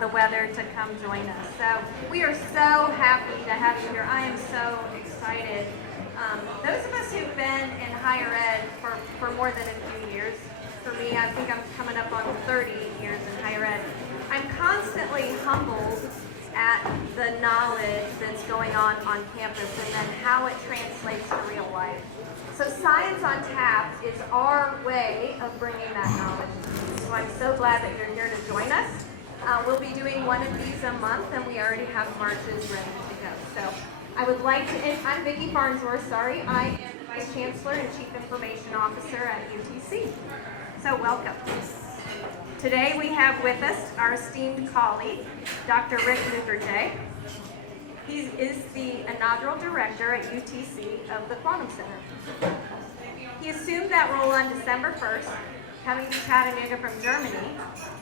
the weather to come join us. So we are so happy to have you here. I am so excited. Those of us who've been in higher ed for more than a few years, for me, I think I'm coming up on 30 years in higher ed, I'm constantly humbled at the knowledge that's going on campus and then how it translates to real life. So Science on Tap is our way of bringing that knowledge. So I'm so glad that you're here to join us. We'll be doing one of these a month, and we already have marches ready to go. So I would like to, and I'm Vicki Farnsworth, sorry. I am the Vice Chancellor and Chief Information Officer at UTC. So welcome. Today we have with us our esteemed colleague, Dr. Rick Mukherjee. He is the inaugural director at UTC of the Quantum Center. He assumed that role on December 1st, coming to Chattanooga from Germany,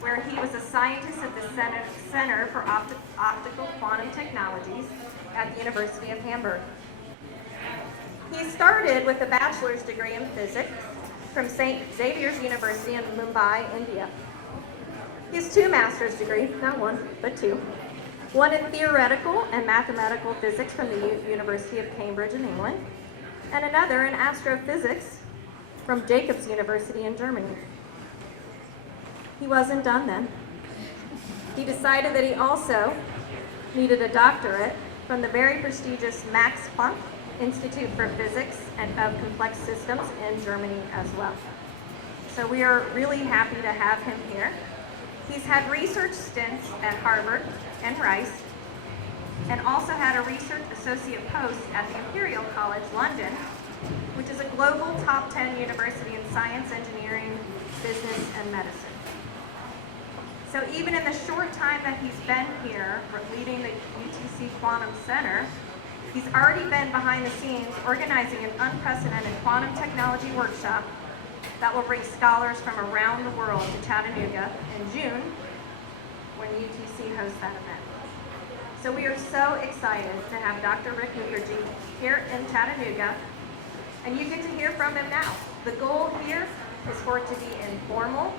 where he was a scientist at the Center for Optical Quantum Technologies at the University of Hamburg. He started with a bachelor's degree in physics from St. Xavier's University in Mumbai, India. He has 2 master's degrees, not 1, but 2. One in theoretical and mathematical physics from the University of Cambridge in England, and another in astrophysics from Jacobs University in Germany. He wasn't done then. He decided that he also needed a doctorate from the very prestigious Max Planck Institute for Physics and of Complex Systems in Germany as well. So we are really happy to have him here. He's had research stints at Harvard and Rice, and also had a research associate post at the Imperial College London, which is a global top 10 university in science, engineering, business, and medicine. So even in the short time that he's been here leading the UTC Quantum Center, he's already been behind the scenes organizing an unprecedented quantum technology workshop that will bring scholars from around the world to Chattanooga in June when UTC hosts that event. So we are so excited to have Dr. Rick Mukherjee here in Chattanooga, and you get to hear from him now. The goal here is for it to be informal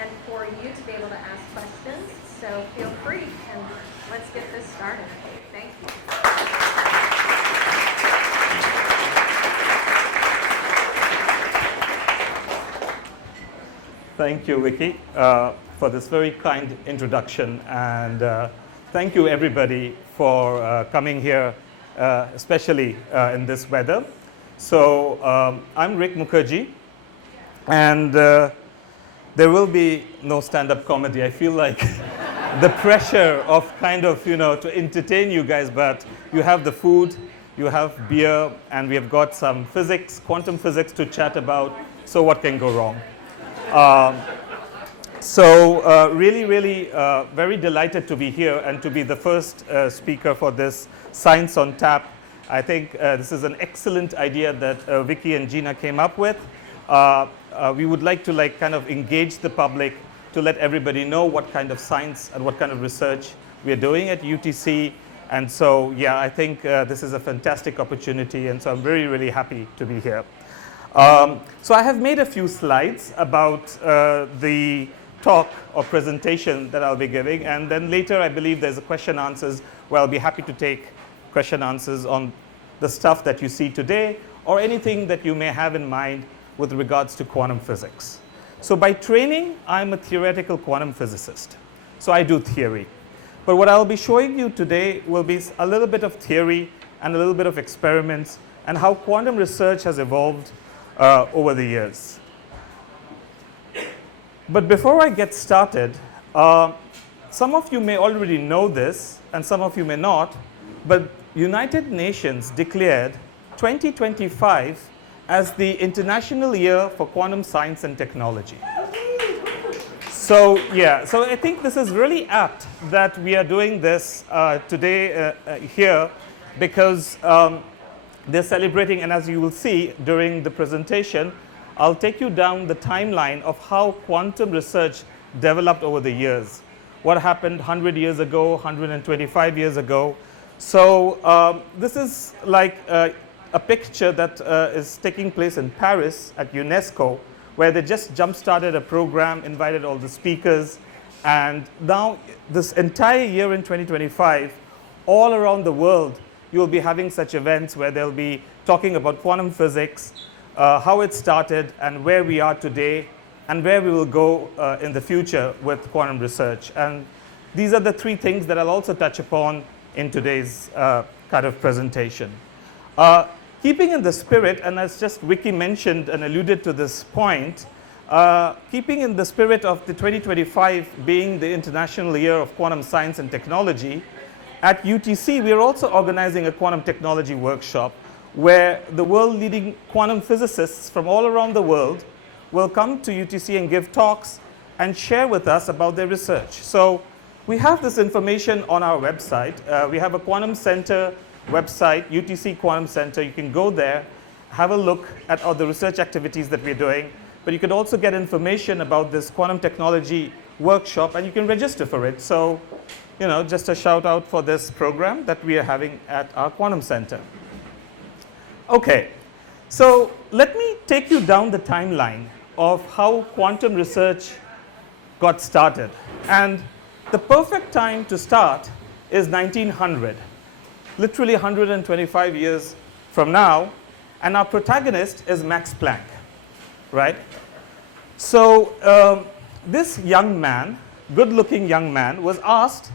and for you to be able to ask questions, so feel free and let's get this started. Thank you. Thank you, Vicki, for this very kind introduction, and thank you, everybody, for coming here, especially in this weather. So I'm Rick Mukherjee, and there will be no stand-up comedy. I feel like the pressure of kind of, to entertain you guys, but you have the food, you have beer, and we have got some physics, quantum physics to chat about, so what can go wrong? Really, very delighted to be here and to be the first speaker for this Science on Tap. I think this is an excellent idea that Vicki and Gina came up with. We would like to kind of engage the public to let everybody know what kind of science and what kind of research we are doing at UTC. And so, yeah, I think this is a fantastic opportunity, and so I'm very, really happy to be here. So I have made a few slides about the talk or presentation that I'll be giving, and then later I believe there's a question answers where I'll be happy to take question answers on the stuff that you see today or anything that you may have in mind with regards to quantum physics. So by training, I'm a theoretical quantum physicist. So I do theory. But what I'll be showing you today will be a little bit of theory and a little bit of experiments and how quantum research has evolved over the years. But before I get started, some of you may already know this, and some of you may not, but United Nations declared 2025 as the International Year for Quantum Science and Technology. So yeah, so I think this is really apt that we are doing this today here, because they're celebrating, and as you will see during the presentation, I'll take you down the timeline of how quantum research developed over the years. What happened 100 years ago, 125 years ago. So this is like a picture that is taking place in Paris at UNESCO, where they just jump-started a program, invited all the speakers, And now, this entire year in 2025, all around the world, you'll be having such events where they'll be talking about quantum physics, how it started, and where we are today, and where we will go in the future with quantum research. And these are the three things that I'll also touch upon in today's kind of presentation. Keeping in the spirit, and as just Vicky mentioned and alluded to this point, keeping in the spirit of the 2025 being the International Year of Quantum Science and Technology, at UTC we are also organizing a quantum technology workshop where the world-leading quantum physicists from all around the world will come to UTC and give talks and share with us about their research. So we have this information on our website. We have a Quantum Center website, UTC Quantum Center. You can go there, have a look at all the research activities that we're doing, but you can also get information about this quantum technology workshop, and you can register for it. So, you know, just a shout out for this program that we are having at our Quantum Center. Okay, so let me take you down the timeline of how quantum research got started. And the perfect time to start is 1900, literally 125 years from now, and our protagonist is Max Planck, right? So this young man, good-looking young man, was asked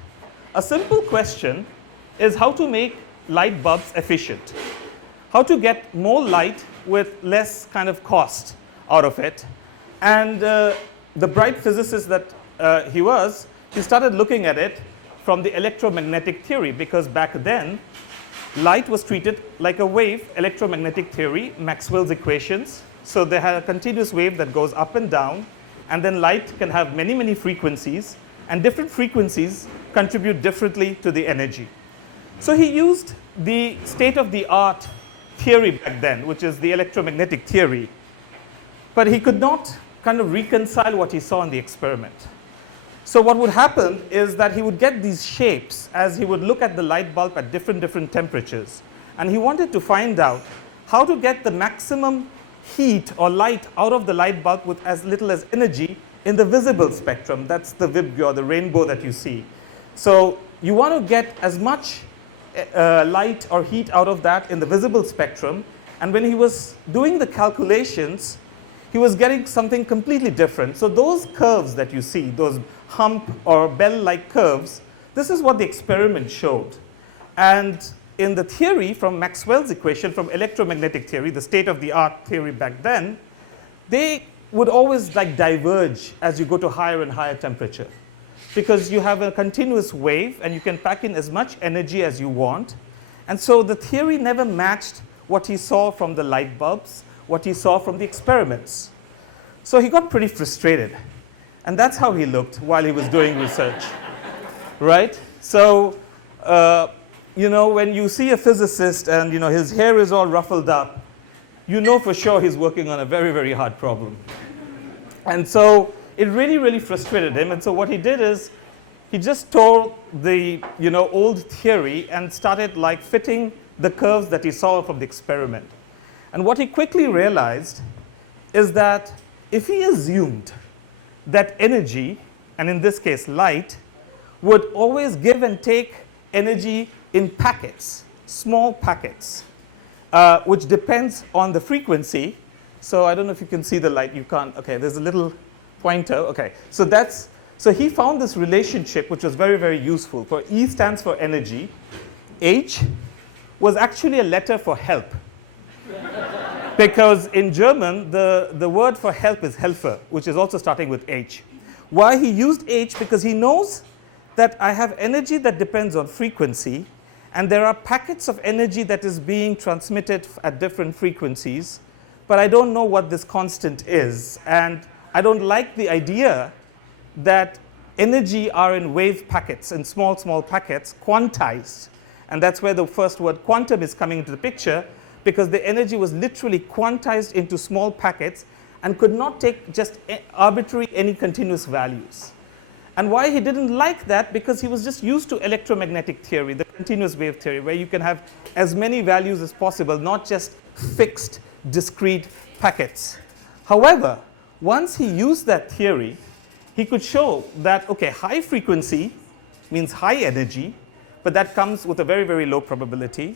a simple question, is how to make light bulbs efficient, how to get more light with less kind of cost out of it. And the bright physicist that he started looking at it from the electromagnetic theory, because back then, light was treated like a wave, electromagnetic theory, Maxwell's equations. So they had a continuous wave that goes up and down, and then light can have many, many frequencies, and different frequencies contribute differently to the energy. So he used the state-of-the-art theory back then, which is the electromagnetic theory, but he could not kind of reconcile what he saw in the experiment. So what would happen is that he would get these shapes as he would look at the light bulb at different temperatures. And he wanted to find out how to get the maximum heat or light out of the light bulb with as little as energy in the visible spectrum. That's the VIBGYOR, the rainbow that you see. So you want to get as much light or heat out of that in the visible spectrum. And when he was doing the calculations, he was getting something completely different. So those curves that you see, those hump or bell-like curves, this is what the experiment showed. And in the theory from Maxwell's equation, from electromagnetic theory, the state-of-the-art theory back then, they would always like diverge as you go to higher and higher temperature, because you have a continuous wave and you can pack in as much energy as you want. And so the theory never matched what he saw from the light bulbs, what he saw from the experiments. So he got pretty frustrated. And that's how he looked while he was doing research, right? So, you know, when you see a physicist and, you know, his hair is all ruffled up, you know for sure he's working on a very, very hard problem. And so it really, really frustrated him. And so what he did is he just tore the, you know, old theory and started like fitting the curves that he saw from the experiment. And what he quickly realized is that if he assumed that energy, and in this case light, would always give and take energy in packets, small packets, which depends on the frequency. So I don't know if you can see the light. You can't. Okay, there's a little pointer. Okay, so he found this relationship which was very, very useful. For E stands for energy. H was actually a letter for help. Because in German, the word for help is Helfer, which is also starting with H. Why he used H? Because he knows that I have energy that depends on frequency, and there are packets of energy that is being transmitted at different frequencies, but I don't know what this constant is. And I don't like the idea that energy are in wave packets, in small, small packets, quantized. And that's where the first word quantum is coming into the picture, because the energy was literally quantized into small packets and could not take just arbitrary any continuous values. And why he didn't like that? Because he was just used to electromagnetic theory, the continuous wave theory, where you can have as many values as possible, not just fixed, discrete packets. However, once he used that theory, he could show that, okay, high frequency means high energy, but that comes with a very, very low probability.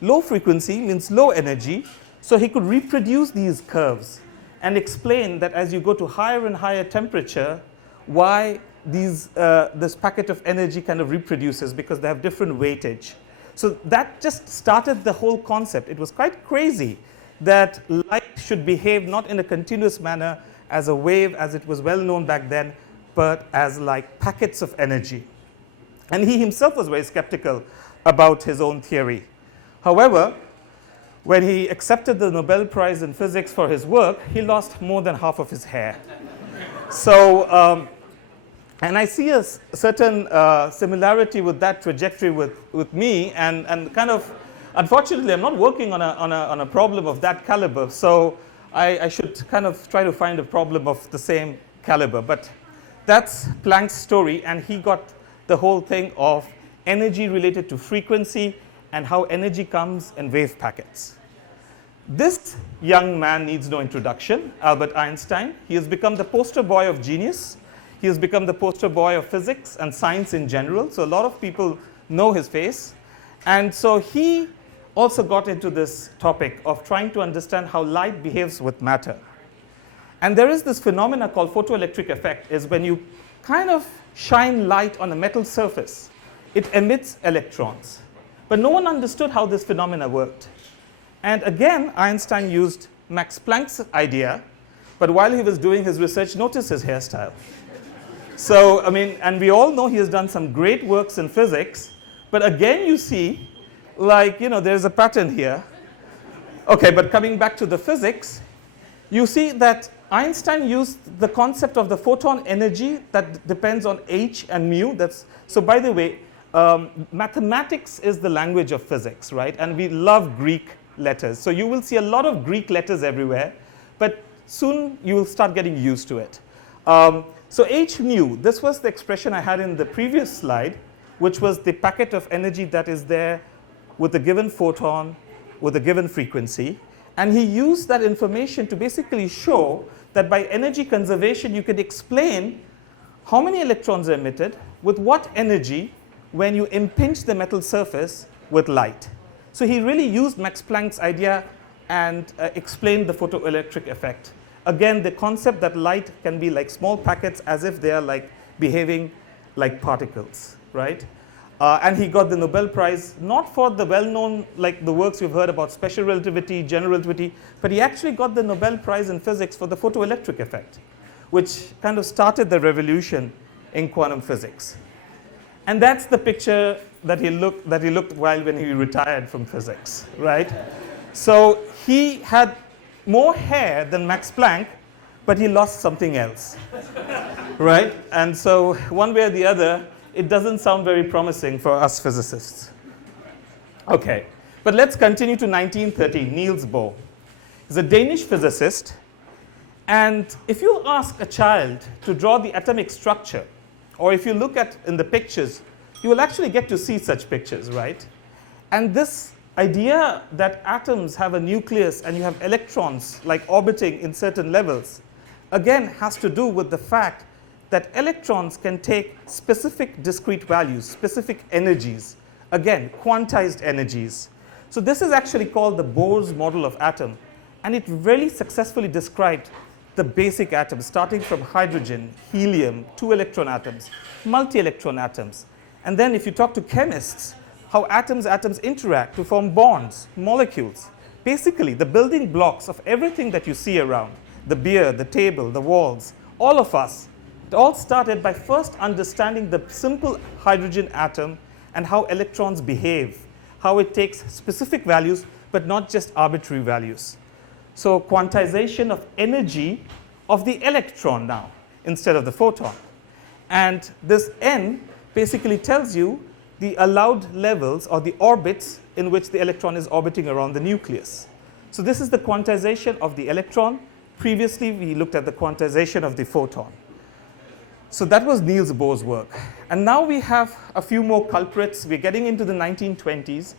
Low frequency means low energy, so he could reproduce these curves and explain that as you go to higher and higher temperature, why this packet of energy kind of reproduces, because they have different weightage. So that just started the whole concept. It was quite crazy that light should behave not in a continuous manner as a wave, as it was well known back then, but as like packets of energy. And he himself was very skeptical about his own theory. However, when he accepted the Nobel Prize in Physics for his work, he lost more than half of his hair. So, and I see a certain similarity with that trajectory with me, and kind of, unfortunately, I'm not working on a problem of that caliber, so I should kind of try to find a problem of the same caliber. But that's Planck's story, and he got the whole thing of energy related to frequency and how energy comes in wave packets. This young man needs no introduction, Albert Einstein. He has become the poster boy of genius. He has become the poster boy of physics and science in general. So a lot of people know his face. And so he also got into this topic of trying to understand how light behaves with matter. And there is this phenomena called photoelectric effect, is when you kind of shine light on a metal surface, it emits electrons. But no one understood how this phenomena worked. And again, Einstein used Max Planck's idea, but while he was doing his research, notice his hairstyle. So, I mean, and we all know he has done some great works in physics, but again you see, like, you know, there's a pattern here. Okay, but coming back to the physics, you see that Einstein used the concept of the photon energy that depends on h and mu. So by the way, mathematics is the language of physics, right? And we love Greek letters. So you will see a lot of Greek letters everywhere, but soon you will start getting used to it. So h mu, this was the expression I had in the previous slide, which was the packet of energy that is there with a given photon, with a given frequency. And he used that information to basically show that by energy conservation, you could explain how many electrons are emitted with what energy when you impinge the metal surface with light. So he really used Max Planck's idea and explained the photoelectric effect. Again, the concept that light can be like small packets as if they are like behaving like particles, right? And he got the Nobel Prize, not for the well-known, like the works you've heard about special relativity, general relativity, but he actually got the Nobel Prize in physics for the photoelectric effect, which kind of started the revolution in quantum physics. And that's the picture that he looked while when he retired from physics, right? So he had more hair than Max Planck, but he lost something else, right? And so one way or the other, it doesn't sound very promising for us physicists. Okay, but let's continue to 1930, Niels Bohr. He's a Danish physicist, and if you ask a child to draw the atomic structure, or if you look at in the pictures, you will actually get to see such pictures, right? And this idea that atoms have a nucleus and you have electrons like orbiting in certain levels, again has to do with the fact that electrons can take specific discrete values, specific energies, again, quantized energies. So this is actually called the Bohr's model of atom, and it really successfully described the basic atoms, starting from hydrogen, helium, 2 electron atoms, multi-electron atoms. And then if you talk to chemists, how atoms interact to form bonds, molecules. Basically, the building blocks of everything that you see around, the beer, the table, the walls, all of us, it all started by first understanding the simple hydrogen atom and how electrons behave, how it takes specific values, but not just arbitrary values. So quantization of energy of the electron now, instead of the photon. And this n basically tells you the allowed levels or the orbits in which the electron is orbiting around the nucleus. So this is the quantization of the electron. Previously, we looked at the quantization of the photon. So that was Niels Bohr's work. And now we have a few more culprits. We're getting into the 1920s.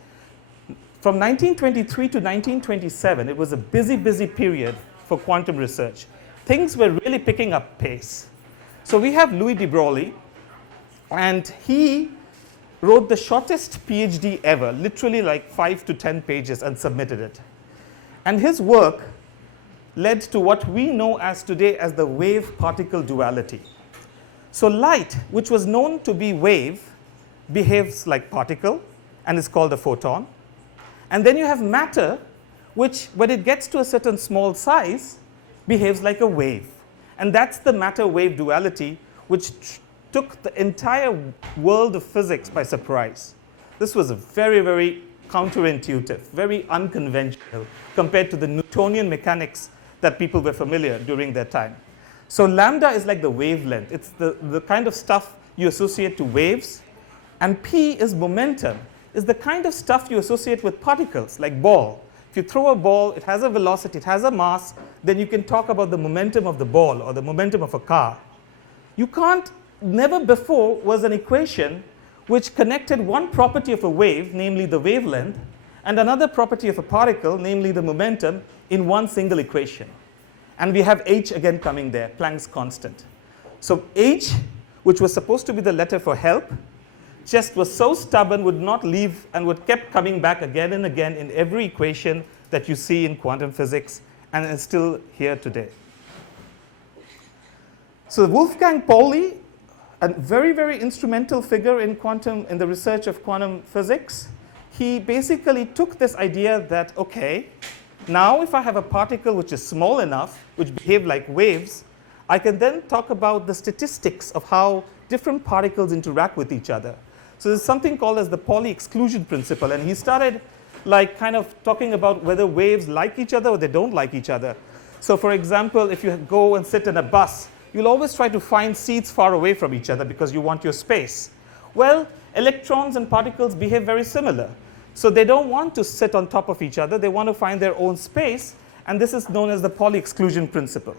From 1923 to 1927, it was a busy, busy period for quantum research. Things were really picking up pace. So we have Louis de Broglie, and he wrote the shortest PhD ever, literally like 5 to 10 pages, and submitted it. And his work led to what we know as today as the wave-particle duality. So light, which was known to be wave, behaves like particle and is called a photon. And then you have matter, which when it gets to a certain small size, behaves like a wave. And that's the matter-wave duality, which took the entire world of physics by surprise. This was very, very counterintuitive, very unconventional compared to the Newtonian mechanics that people were familiar during their time. So lambda is like the wavelength. It's the kind of stuff you associate to waves. And p is momentum, is the kind of stuff you associate with particles, like ball. If you throw a ball, it has a velocity, it has a mass, then you can talk about the momentum of the ball or the momentum of a car. You can't, never before was an equation which connected one property of a wave, namely the wavelength, and another property of a particle, namely the momentum, in one single equation. And we have h again coming there, Planck's constant. So h, which was supposed to be the letter for help, just was so stubborn, would not leave, and would kept coming back again and again in every equation that you see in quantum physics, and is still here today. So Wolfgang Pauli, a very, very instrumental figure in the research of quantum physics, he basically took this idea that, okay, now if I have a particle which is small enough, which behave like waves, I can then talk about the statistics of how different particles interact with each other. So there's something called as the Pauli exclusion principle, and he started like kind of talking about whether waves like each other or they don't like each other. So for example, if you go and sit in a bus, you'll always try to find seats far away from each other because you want your space. Well, electrons and particles behave very similar. So they don't want to sit on top of each other, they want to find their own space, and this is known as the Pauli exclusion principle.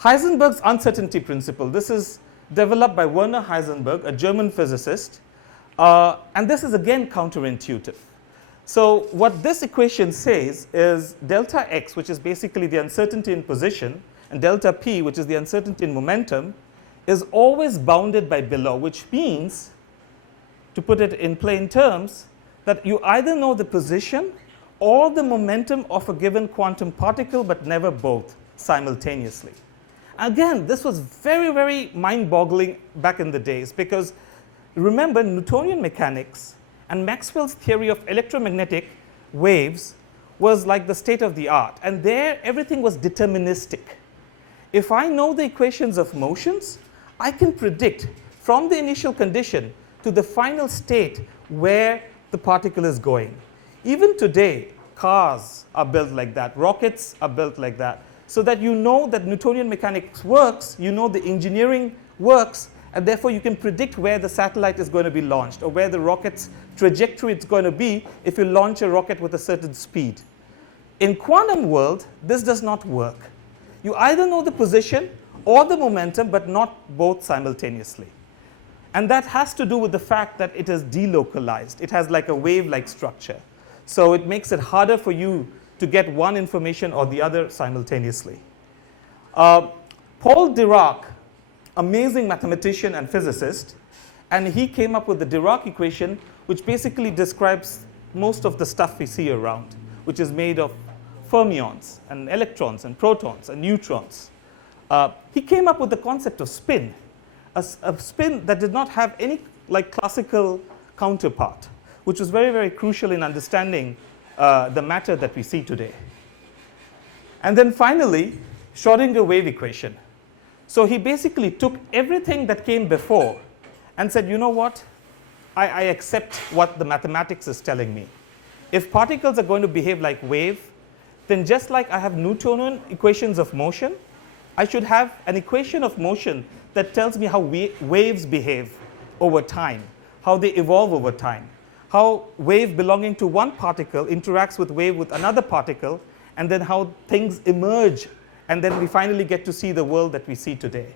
Heisenberg's uncertainty principle, this is developed by Werner Heisenberg, a German physicist, and this is again counterintuitive. So what this equation says is delta x, which is basically the uncertainty in position, and delta p, which is the uncertainty in momentum, is always bounded by below, which means, to put it in plain terms, that you either know the position or the momentum of a given quantum particle, but never both simultaneously. Again, this was very, very mind-boggling back in the days, because remember, Newtonian mechanics and Maxwell's theory of electromagnetic waves was like the state of the art, and there everything was deterministic. If I know the equations of motions, I can predict from the initial condition to the final state where the particle is going. Even today, cars are built like that, rockets are built like that, so that you know that Newtonian mechanics works, you know the engineering works, and therefore you can predict where the satellite is going to be launched or where the rocket's trajectory is going to be if you launch a rocket with a certain speed. In quantum world, this does not work. You either know the position or the momentum, but not both simultaneously. And that has to do with the fact that it is delocalized. It has like a wave-like structure. So it makes it harder for you to get one information or the other simultaneously. Paul Dirac, amazing mathematician and physicist, and he came up with the Dirac equation, which basically describes most of the stuff we see around, which is made of fermions and electrons and protons and neutrons. He came up with the concept of spin, a spin that did not have any like classical counterpart, which was very, very crucial in understanding the matter that we see today. And then finally, Schrödinger wave equation. So he basically took everything that came before and said, you know what, I accept what the mathematics is telling me. If particles are going to behave like wave, then just like I have Newtonian equations of motion, I should have an equation of motion that tells me how waves behave over time, how they evolve over time, how wave belonging to one particle interacts with wave with another particle, and then how things emerge, and then we finally get to see the world that we see today.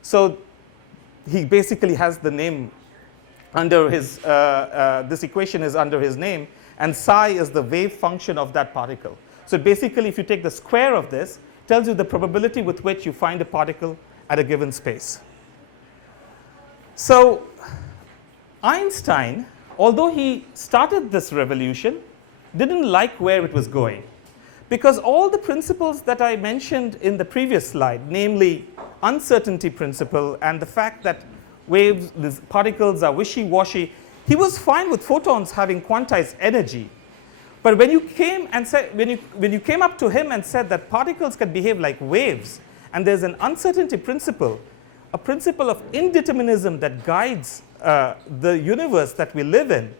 So he basically has the name under his, this equation is under his name, and psi is the wave function of that particle. So basically, if you take the square of this, it tells you the probability with which you find a particle at a given space. So Einstein, although he started this revolution, didn't like where it was going. Because all the principles that I mentioned in the previous slide, namely uncertainty principle and the fact that waves, these particles are wishy-washy, he was fine with photons having quantized energy. But when you came and said, when you came up to him and said that particles can behave like waves, and there's an uncertainty principle, a principle of indeterminism that guides the universe that we live in,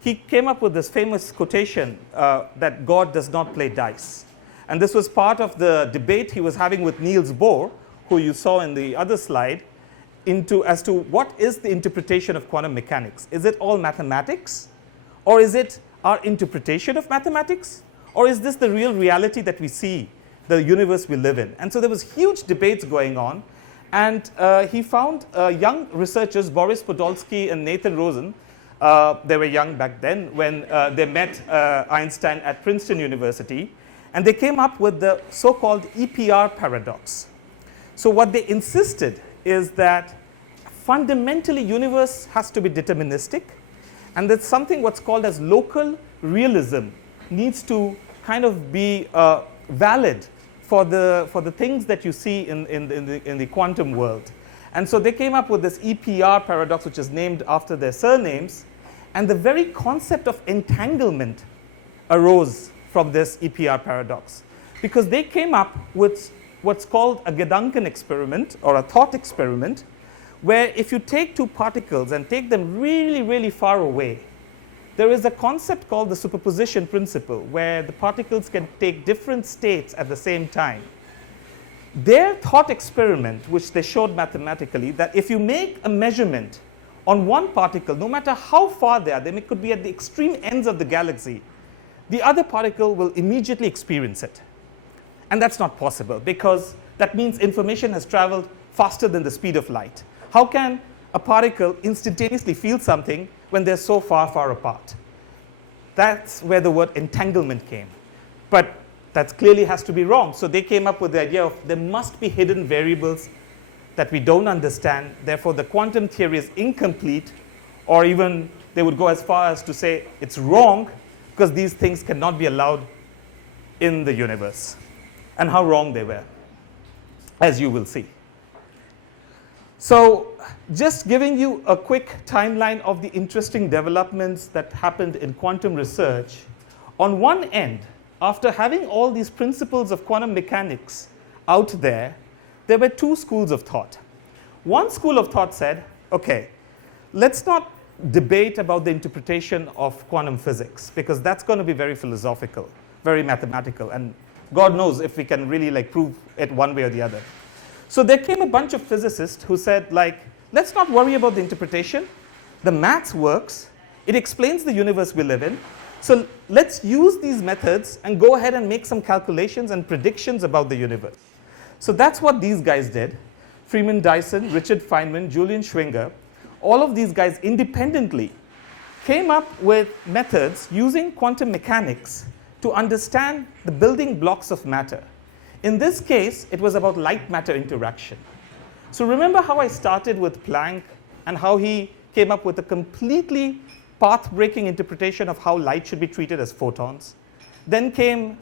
he came up with this famous quotation that God does not play dice. And this was part of the debate he was having with Niels Bohr, who you saw in the other slide, as to what is the interpretation of quantum mechanics. Is it all mathematics? Or is it our interpretation of mathematics? Or is this the real reality that we see, the universe we live in? And so there was huge debates going on. And he found young researchers, Boris Podolsky and Nathan Rosen. They were young back then when they met Einstein at Princeton University. And they came up with the so-called EPR paradox. So what they insisted is that fundamentally universe has to be deterministic. And that something what's called as local realism needs to kind of be valid for the things that you see in the quantum world. And so they came up with this EPR paradox, which is named after their surnames. And the very concept of entanglement arose from this EPR paradox. Because they came up with what's called a Gedanken experiment, or a thought experiment, where if you take two particles and take them really, really far away, there is a concept called the superposition principle, where the particles can take different states at the same time. Their thought experiment, which they showed mathematically, that if you make a measurement on one particle, no matter how far they are, they could be at the extreme ends of the galaxy, the other particle will immediately experience it. And that's not possible, because that means information has traveled faster than the speed of light. How can a particle instantaneously feel something when they're so far, far apart? That's where the word entanglement came. But that clearly has to be wrong. So they came up with the idea of there must be hidden variables that we don't understand. Therefore, the quantum theory is incomplete, or even they would go as far as to say it's wrong because these things cannot be allowed in the universe. And how wrong they were, as you will see. So just giving you a quick timeline of the interesting developments that happened in quantum research. On one end, after having all these principles of quantum mechanics out there were two schools of thought. One school of thought said, okay, let's not debate about the interpretation of quantum physics, because that's going to be very philosophical, very mathematical, and God knows if we can really prove it one way or the other. So there came a bunch of physicists who said, let's not worry about the interpretation. The maths works. It explains the universe we live in. So let's use these methods and go ahead and make some calculations and predictions about the universe. So that's what these guys did. Freeman Dyson, Richard Feynman, Julian Schwinger, all of these guys independently came up with methods using quantum mechanics to understand the building blocks of matter. In this case, it was about light-matter interaction. So remember how I started with Planck and how he came up with a completely path-breaking interpretation of how light should be treated as photons. Then came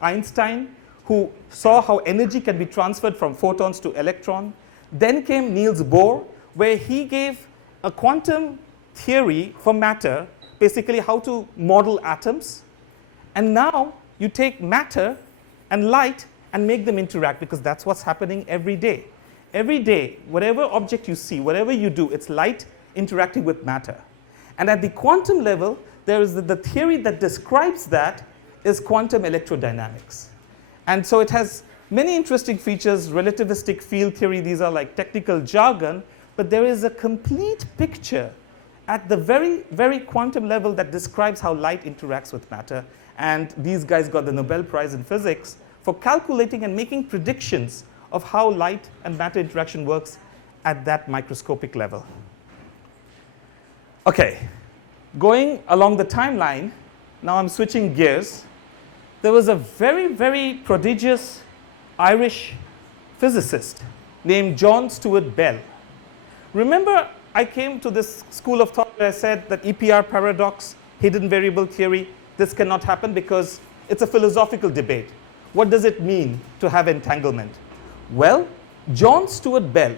Einstein, who saw how energy can be transferred from photons to electron. Then came Niels Bohr, where he gave a quantum theory for matter, basically how to model atoms. And now you take matter and light and make them interact, because that's what's happening every day. Every day, whatever object you see, whatever you do, it's light interacting with matter. And at the quantum level, there is the theory that describes that is quantum electrodynamics. And so it has many interesting features, relativistic field theory, these are like technical jargon, but there is a complete picture at the very, very quantum level that describes how light interacts with matter. And these guys got the Nobel Prize in Physics for calculating and making predictions of how light and matter interaction works at that microscopic level. Okay, going along the timeline, now I'm switching gears. There was a very, very prodigious Irish physicist named John Stuart Bell. Remember, I came to this school of thought where I said that EPR paradox, hidden variable theory, this cannot happen because it's a philosophical debate. What does it mean to have entanglement? Well, John Stuart Bell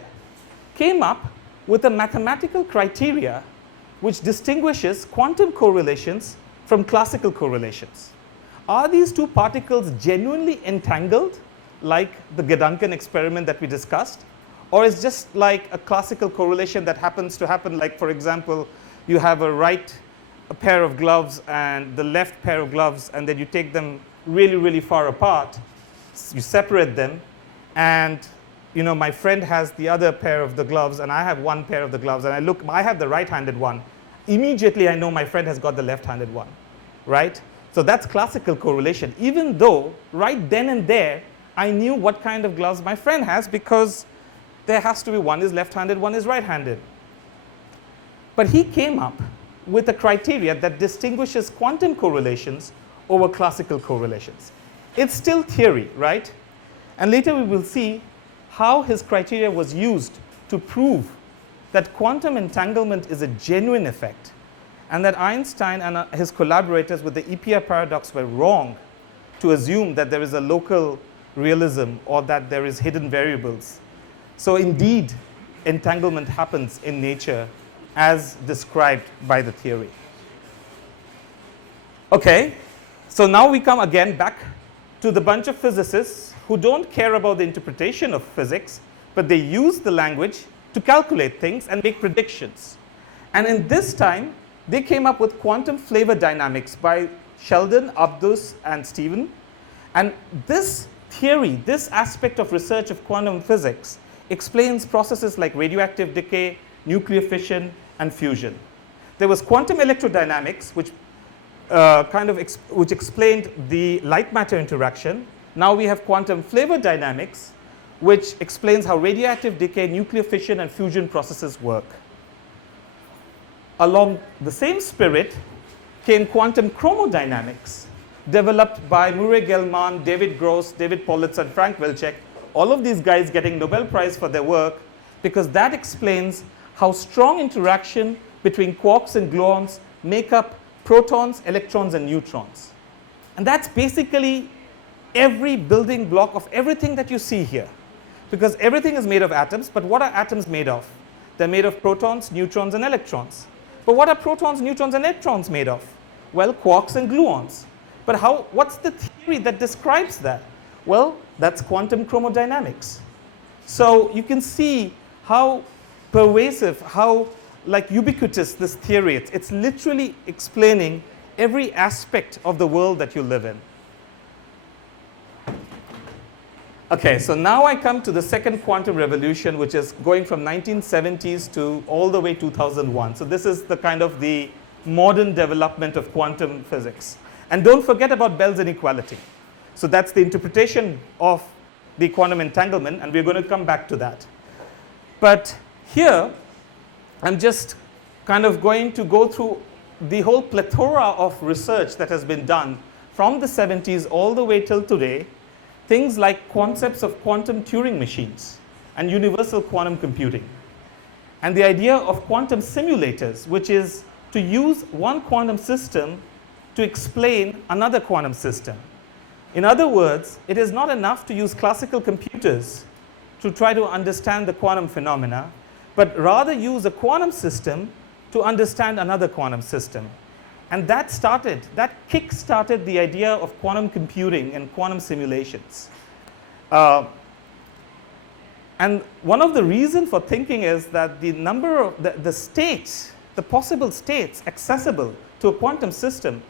came up with a mathematical criteria which distinguishes quantum correlations from classical correlations. Are these two particles genuinely entangled, like the Gedanken experiment that we discussed? Or is just like a classical correlation that happens to happen, like, for example, you have a pair of gloves and the left pair of gloves, and then you take them really, really far apart, you separate them, and my friend has the other pair of the gloves, and I have one pair of the gloves, and I have the right-handed one. Immediately, I know my friend has got the left-handed one, right? So that's classical correlation, even though right then and there, I knew what kind of gloves my friend has because there has to be one is left-handed, one is right-handed. But he came up with a criteria that distinguishes quantum correlations over classical correlations. It's still theory, right? And later we will see how his criteria was used to prove that quantum entanglement is a genuine effect, and that Einstein and his collaborators with the EPR paradox were wrong to assume that there is a local realism or that there is hidden variables. So indeed, entanglement happens in nature as described by the theory. Okay, so now we come again back to the bunch of physicists who don't care about the interpretation of physics, but they use the language to calculate things and make predictions. And in this time, they came up with quantum flavor dynamics by Sheldon, Abdus, and Stephen. And this theory, this aspect of research of quantum physics, explains processes like radioactive decay, nuclear fission, and fusion. There was quantum electrodynamics, which which explained the light-matter interaction. Now we have quantum flavor dynamics, which explains how radioactive decay, nuclear fission, and fusion processes work. Along the same spirit came quantum chromodynamics, developed by Murray Gell-Mann, David Gross, David Politz, and Frank Wilczek. All of these guys getting Nobel Prize for their work because that explains how strong interaction between quarks and gluons make up protons, electrons, and neutrons. And that's basically every building block of everything that you see here. Because everything is made of atoms, but what are atoms made of? They're made of protons, neutrons, and electrons. But what are protons, neutrons, and electrons made of? Well, quarks and gluons. But what's the theory that describes that? Well, that's quantum chromodynamics. So you can see how pervasive, how ubiquitous this theory is. It's literally explaining every aspect of the world that you live in. Okay, so now I come to the second quantum revolution, which is going from 1970s to all the way 2001. So this is the kind of the modern development of quantum physics. And don't forget about Bell's inequality. So that's the interpretation of the quantum entanglement, and we're going to come back to that. But here, I'm just kind of going to go through the whole plethora of research that has been done from the 70s all the way till today. Things like concepts of quantum Turing machines and universal quantum computing. And the idea of quantum simulators, which is to use one quantum system to explain another quantum system. In other words, it is not enough to use classical computers to try to understand the quantum phenomena, but rather use a quantum system to understand another quantum system. And that kick-started the idea of quantum computing and quantum simulations. And one of the reasons for thinking is that the number of the states, the possible states accessible to a quantum system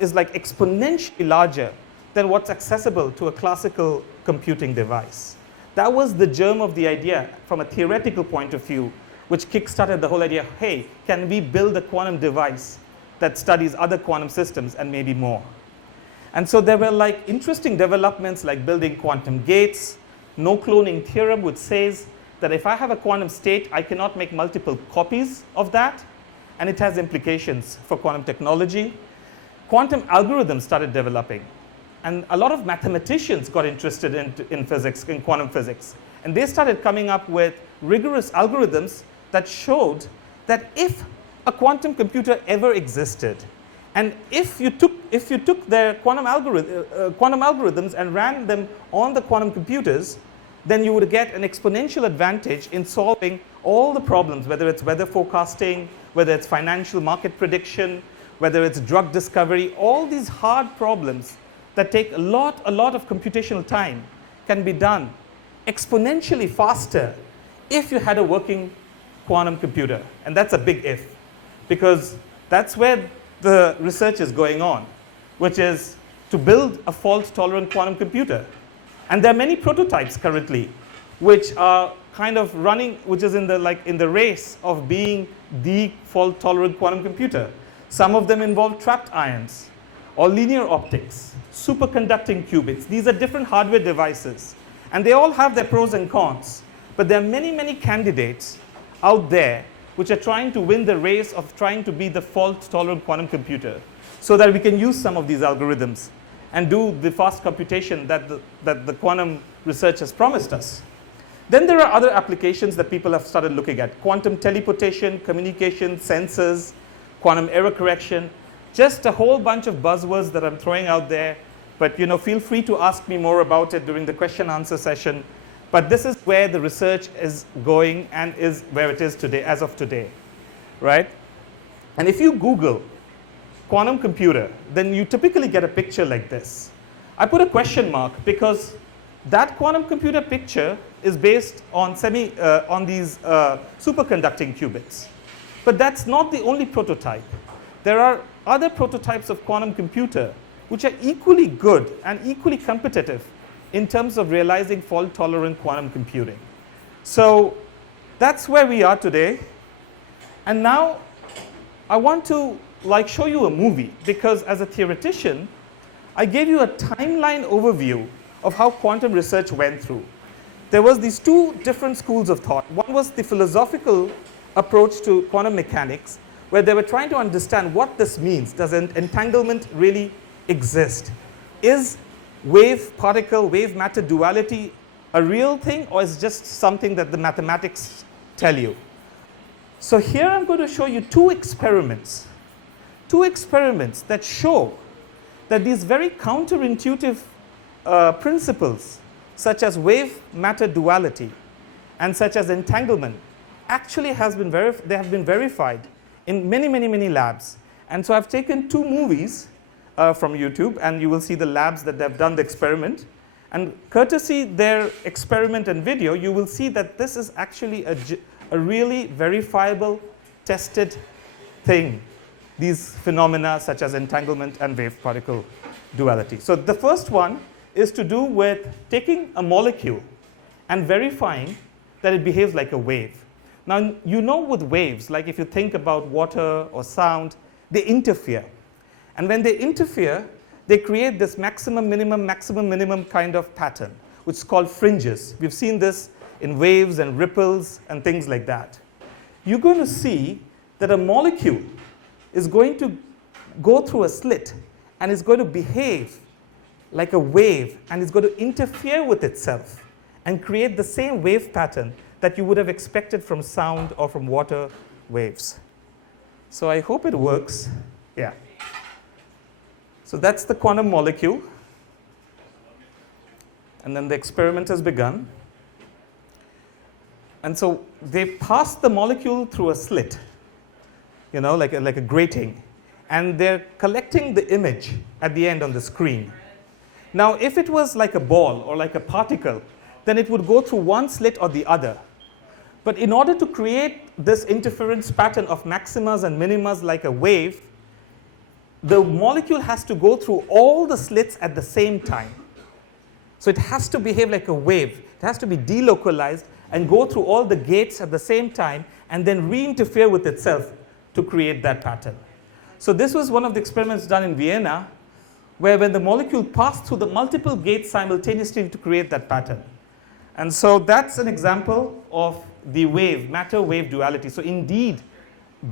is like exponentially larger than what's accessible to a classical computing device. That was the germ of the idea from a theoretical point of view, which kick-started the whole idea, hey, can we build a quantum device that studies other quantum systems and maybe more? And so there were like interesting developments like building quantum gates, no cloning theorem, which says that if I have a quantum state, I cannot make multiple copies of that, and it has implications for quantum technology. Quantum algorithms started developing, and a lot of mathematicians got interested in physics, in quantum physics. And they started coming up with rigorous algorithms that showed that if a quantum computer ever existed, and if you took their quantum algorithms and ran them on the quantum computers, then you would get an exponential advantage in solving all the problems, whether it's weather forecasting, whether it's financial market prediction, whether it's drug discovery. All these hard problems that take a lot of computational time can be done exponentially faster if you had a working quantum computer. And that's a big if, because that's where the research is going on, which is to build a fault-tolerant quantum computer. And there are many prototypes currently which are kind of running, which is in the race of being the fault-tolerant quantum computer. Some of them involve trapped ions or linear optics, superconducting qubits. These are different hardware devices, and they all have their pros and cons. But there are many candidates out there which are trying to win the race of trying to be the fault-tolerant quantum computer, so that we can use some of these algorithms and do the fast computation that the quantum research has promised us. Then there are other applications that people have started looking at: quantum teleportation, communication, sensors, quantum error correction. Just a whole bunch of buzzwords that I'm throwing out there, but feel free to ask me more about it during the question answer session. But this is where the research is going and is where it is today, as of today, right? And if you Google quantum computer, then you typically get a picture like this. I put a question mark because that quantum computer picture is based on these superconducting qubits. But that's not the only prototype. There are other prototypes of quantum computer which are equally good and equally competitive in terms of realizing fault-tolerant quantum computing. So that's where we are today. And now I want to show you a movie, because as a theoretician, I gave you a timeline overview of how quantum research went through. There was these two different schools of thought. One was the philosophical approach to quantum mechanics, where they were trying to understand what this means. Does an entanglement really exist? Is wave-particle, wave-matter duality a real thing, or is it just something that the mathematics tell you? So here I'm going to show you two experiments that show that these very counterintuitive principles, such as wave-matter duality and such as entanglement, actually have been verified in many labs. And so I've taken two movies from YouTube, and you will see the labs that they've done the experiment. And courtesy their experiment and video, you will see that this is actually a really verifiable, tested thing, these phenomena such as entanglement and wave-particle duality. So the first one is to do with taking a molecule and verifying that it behaves like a wave. Now, with waves, like if you think about water or sound, they interfere. And when they interfere, they create this maximum, minimum kind of pattern, which is called fringes. We've seen this in waves and ripples and things like that. You're going to see that a molecule is going to go through a slit and is going to behave like a wave, and is going to interfere with itself and create the same wave pattern that you would have expected from sound or from water waves. So I hope it works. Yeah. So that's the quantum molecule. And then the experiment has begun. And so they passed the molecule through a slit, like a grating. And they're collecting the image at the end on the screen. Now, if it was like a ball or like a particle, then it would go through one slit or the other. But in order to create this interference pattern of maximas and minimas like a wave, the molecule has to go through all the slits at the same time. So it has to behave like a wave. It has to be delocalized and go through all the gates at the same time and then re-interfere with itself to create that pattern. So this was one of the experiments done in Vienna, where when the molecule passed through the multiple gates simultaneously to create that pattern. And so that's an example of the matter-wave duality. So indeed,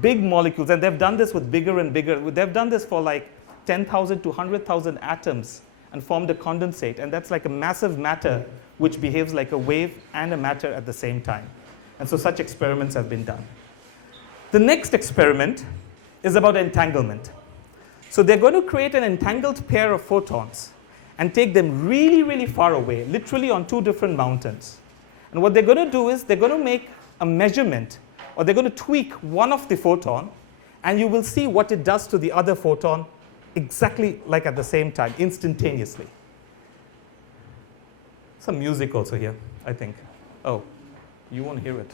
big molecules, and they've done this with bigger and bigger. They've done this for like 10,000 to 100,000 atoms and formed a condensate. And that's like a massive matter which behaves like a wave and a matter at the same time. And so such experiments have been done. The next experiment is about entanglement. So they're going to create an entangled pair of photons and take them really, really far away, literally on two different mountains. And what they're going to do is they're going to make a measurement, or they're going to tweak one of the photon, and you will see what it does to the other photon exactly like at the same time, instantaneously. Some music also here, I think. Oh, you won't hear it.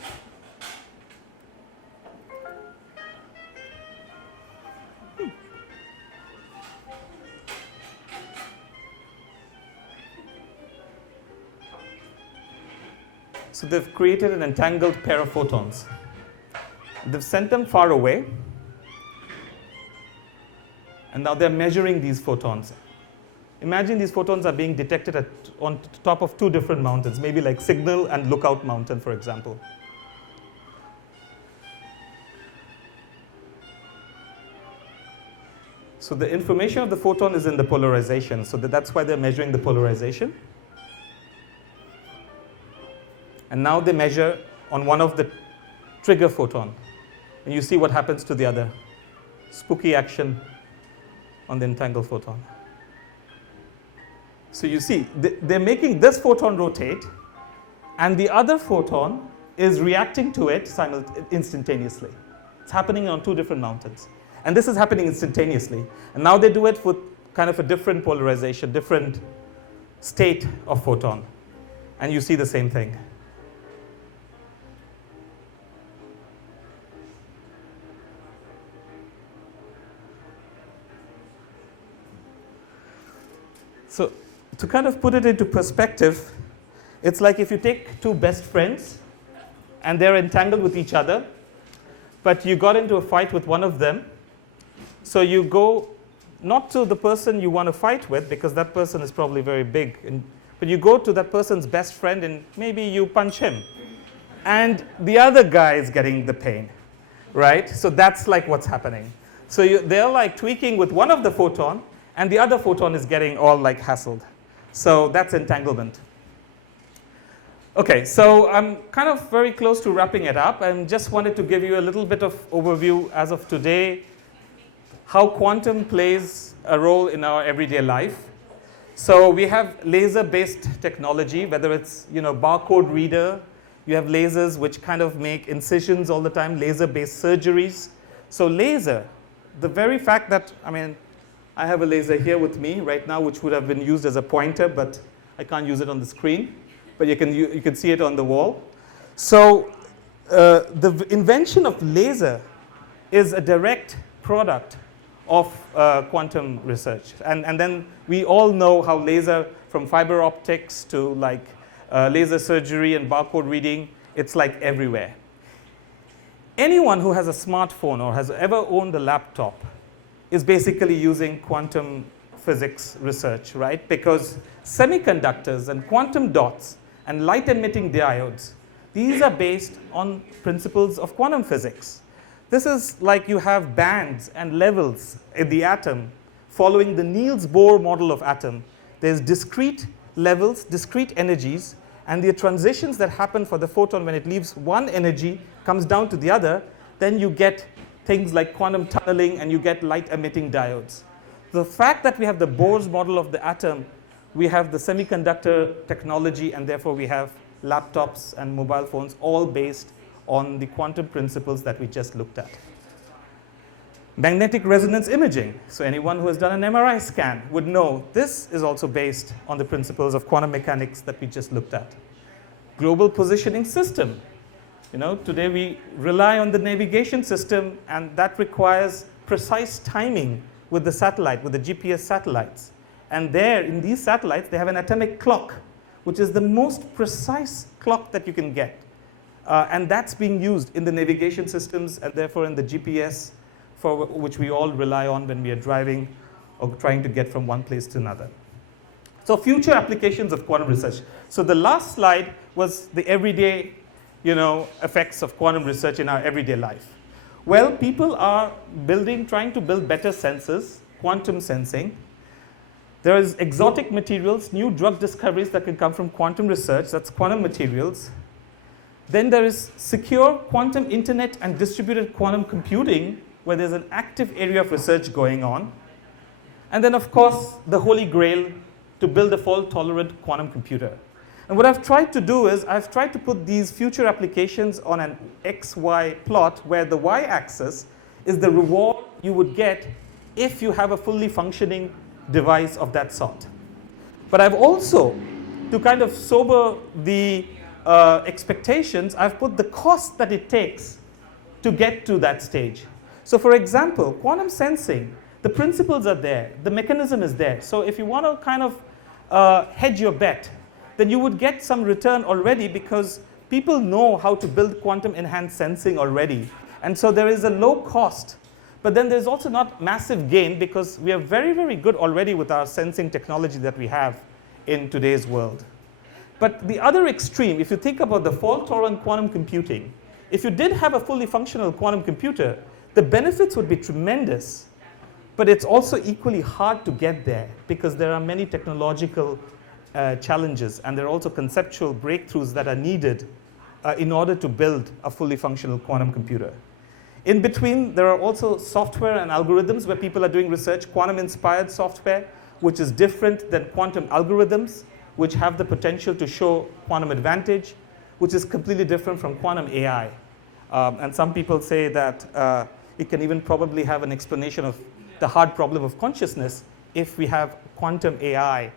So they've created an entangled pair of photons. They've sent them far away, and now they're measuring these photons. Imagine these photons are being detected on top of two different mountains, maybe like Signal and Lookout Mountain, for example. So the information of the photon is in the polarization, so that's why they're measuring the polarization. And now they measure on one of the trigger photon, and you see what happens to the other. Spooky action on the entangled photon. So you see, they're making this photon rotate, and the other photon is reacting to it instantaneously. It's happening on two different mountains. And this is happening instantaneously. And now they do it with kind of a different polarization, different state of photon. And you see the same thing. So to kind of put it into perspective, it's like if you take two best friends and they're entangled with each other, but you got into a fight with one of them. So you go not to the person you want to fight with, because that person is probably very big, but you go to that person's best friend and maybe you punch him. And the other guy is getting the pain, right? So that's like what's happening. So they're like tweaking with one of the photon, and the other photon is getting all like hassled. So that's entanglement. Okay, so I'm kind of very close to wrapping it up, and just wanted to give you a little bit of overview as of today, how quantum plays a role in our everyday life. So we have laser-based technology, whether it's barcode reader, you have lasers which kind of make incisions all the time, laser-based surgeries. So laser, the very fact that, I have a laser here with me right now, which would have been used as a pointer, but I can't use it on the screen. But you can see it on the wall. So the invention of laser is a direct product of quantum research. And then we all know how laser, from fiber optics to like laser surgery and barcode reading, it's like everywhere. Anyone who has a smartphone or has ever owned a laptop is basically using quantum physics research, right? Because semiconductors and quantum dots and light-emitting diodes, these are based on principles of quantum physics. This is like you have bands and levels in the atom following the Niels Bohr model of atom. There's discrete levels, discrete energies, and the transitions that happen for the photon when it leaves one energy, comes down to the other, then you get things like quantum tunneling, and you get light-emitting diodes. The fact that we have the Bohr's model of the atom, we have the semiconductor technology, and therefore we have laptops and mobile phones all based on the quantum principles that we just looked at. Magnetic resonance imaging. So anyone who has done an MRI scan would know this is also based on the principles of quantum mechanics that we just looked at. Global positioning system. Today we rely on the navigation system, and that requires precise timing with the satellite, with the GPS satellites. And there, in these satellites, they have an atomic clock, which is the most precise clock that you can get. And that's being used in the navigation systems, and therefore in the GPS, for which we all rely on when we are driving or trying to get from one place to another. So future applications of quantum research. So the last slide was the everyday effects of quantum research in our everyday life. Well, people are trying to build better sensors, quantum sensing. There is exotic materials, new drug discoveries that can come from quantum research, that's quantum materials. Then there is secure quantum internet and distributed quantum computing, where there's an active area of research going on. And then, of course, the holy grail, to build a fault-tolerant quantum computer. And what I've tried to do is I've tried to put these future applications on an XY plot, where the y-axis is the reward you would get if you have a fully functioning device of that sort. But I've also, to kind of sober the expectations, I've put the cost that it takes to get to that stage. So for example, quantum sensing, the principles are there, the mechanism is there. So if you want to kind of hedge your bet, then you would get some return already, because people know how to build quantum enhanced sensing already. And so there is a low cost. But then there's also not massive gain, because we are very, very good already with our sensing technology that we have in today's world. But the other extreme, if you think about the fault-tolerant quantum computing, if you did have a fully functional quantum computer, the benefits would be tremendous. But it's also equally hard to get there, because there are many technological challenges, and there are also conceptual breakthroughs that are needed in order to build a fully functional quantum computer. In between, there are also software and algorithms where people are doing research, quantum-inspired software, which is different than quantum algorithms, which have the potential to show quantum advantage, which is completely different from quantum AI. And some people say that it can even probably have an explanation of the hard problem of consciousness if we have quantum AI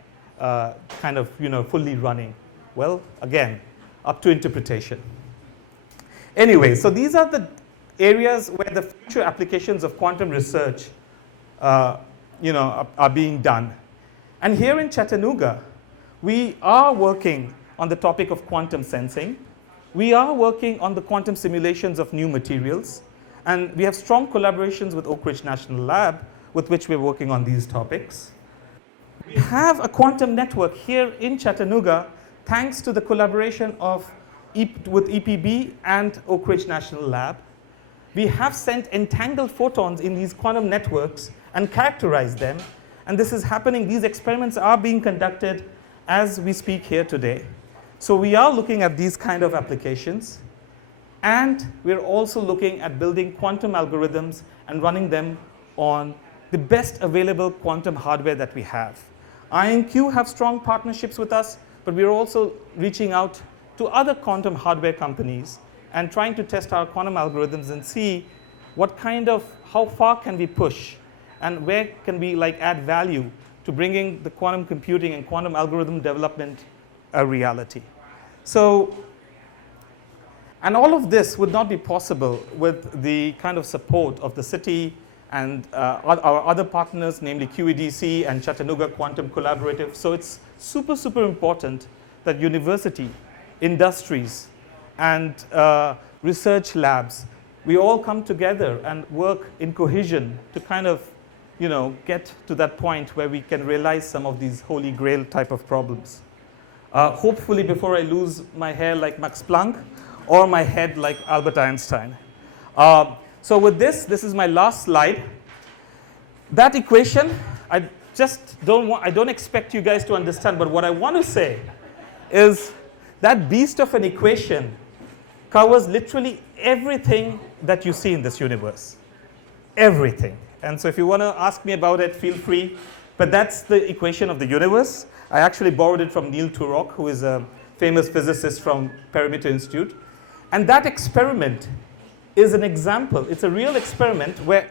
kind of fully running. Well, again, up to interpretation. Anyway, so these are the areas where the future applications of quantum research are being done. And here in Chattanooga, we are working on the topic of quantum sensing. We are working on the quantum simulations of new materials. And we have strong collaborations with Oak Ridge National Lab, with which we're working on these topics. We have a quantum network here in Chattanooga, thanks to the collaboration with EPB and Oak Ridge National Lab. We have sent entangled photons in these quantum networks and characterized them. And this is happening, these experiments are being conducted as we speak here today. So we are looking at these kind of applications. And we're also looking at building quantum algorithms and running them on the best available quantum hardware that we have. IonQ have strong partnerships with us, but we're also reaching out to other quantum hardware companies and trying to test our quantum algorithms and see how far can we push, and where can we add value to bringing the quantum computing and quantum algorithm development a reality. So, and all of this would not be possible with the kind of support of the city and our other partners, namely QEDC and Chattanooga Quantum Collaborative. So it's super, super important that university, industries, and research labs, we all come together and work in cohesion to kind of, get to that point where we can realize some of these holy grail type of problems. Hopefully before I lose my hair like Max Planck or my head like Albert Einstein. So with this is my last slide. That equation, I don't expect you guys to understand, but what I want to say is that beast of an equation covers literally everything that you see in this universe. Everything. And so if you want to ask me about it, feel free. But that's the equation of the universe. I actually borrowed it from Neil Turok, who is a famous physicist from Perimeter Institute. And that experiment is an example. It's a real experiment where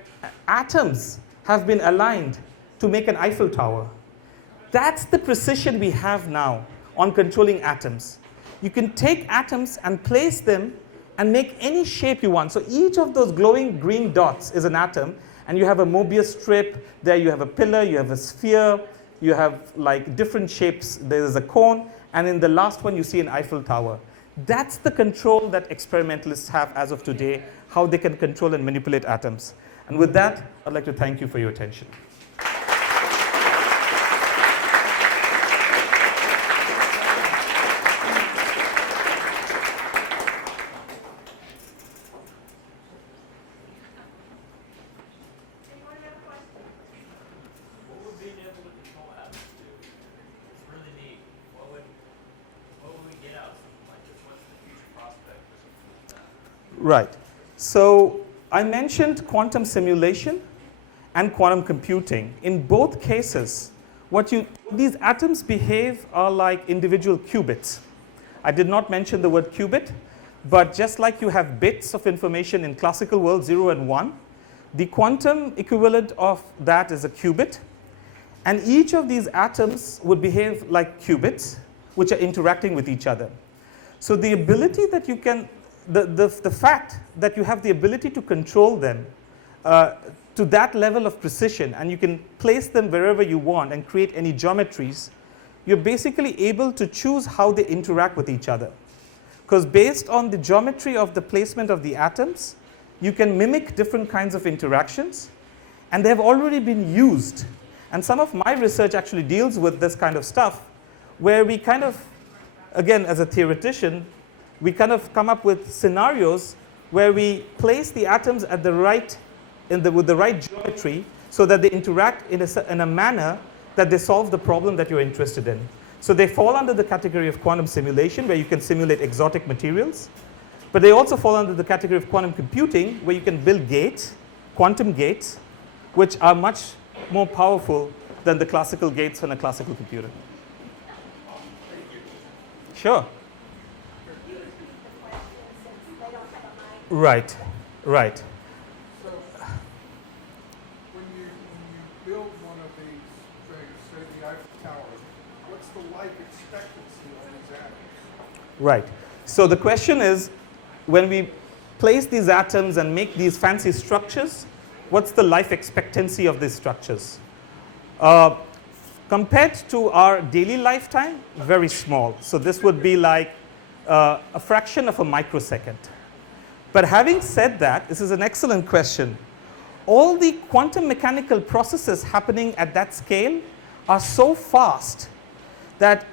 atoms have been aligned to make an Eiffel Tower. That's the precision we have now on controlling atoms. You can take atoms and place them and make any shape you want. So each of those glowing green dots is an atom, and you have a Mobius strip, there you have a pillar, you have a sphere, you have different shapes, there's a cone, and in the last one you see an Eiffel Tower. That's the control that experimentalists have as of today, how they can control and manipulate atoms. And with that, I'd like to thank you for your attention. Right. So I mentioned quantum simulation and quantum computing. In both cases, these atoms behave are like individual qubits. I did not mention the word qubit, but just like you have bits of information in classical world, 0 and 1, the quantum equivalent of that is a qubit. And each of these atoms would behave like qubits, which are interacting with each other. So the ability that you can, the fact that you have the ability to control them to that level of precision, and you can place them wherever you want and create any geometries, you're basically able to choose how they interact with each other. Because based on the geometry of the placement of the atoms, you can mimic different kinds of interactions, and they have already been used. And some of my research actually deals with this kind of stuff, where we kind of, again, as a theoretician, we kind of come up with scenarios where we place the atoms at the right, with the right geometry, so that they interact in a manner that they solve the problem that you're interested in. So they fall under the category of quantum simulation, where you can simulate exotic materials. But they also fall under the category of quantum computing, where you can build gates, quantum gates, which are much more powerful than the classical gates on a classical computer. Sure. Right, right. So, when you build one of these things, say the Eiffel Tower, what's the life expectancy on these atoms? Right. So the question is, when we place these atoms and make these fancy structures, what's the life expectancy of these structures? Compared to our daily lifetime, very small. So this would be like a fraction of a microsecond. But having said that, this is an excellent question. All the quantum mechanical processes happening at that scale are so fast that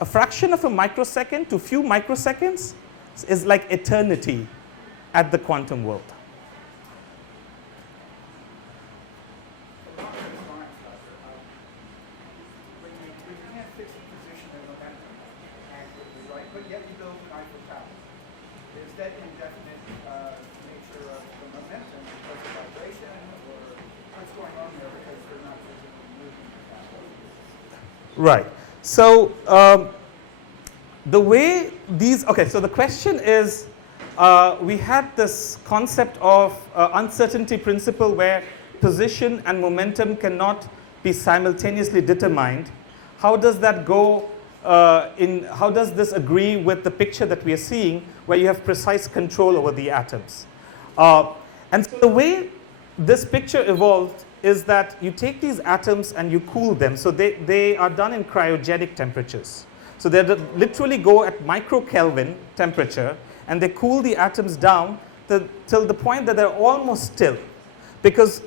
a fraction of a microsecond to few microseconds is like eternity at the quantum world. You can't fix the position of momentum accurately, right? But yet you build an Eiffel Tower. Is that indefinite nature of the momentum because of vibration, or what's going on there because they're not physically moving that way? Right. So the way these, okay, so the question is, we had this concept of uncertainty principle where position and momentum cannot be simultaneously determined. How does that go how does this agree with the picture that we are seeing where you have precise control over the atoms? And so the way this picture evolved is that you take these atoms and you cool them. So they are done in cryogenic temperatures. So they literally go at microkelvin temperature, and they cool the atoms down till the point that they're almost still. Because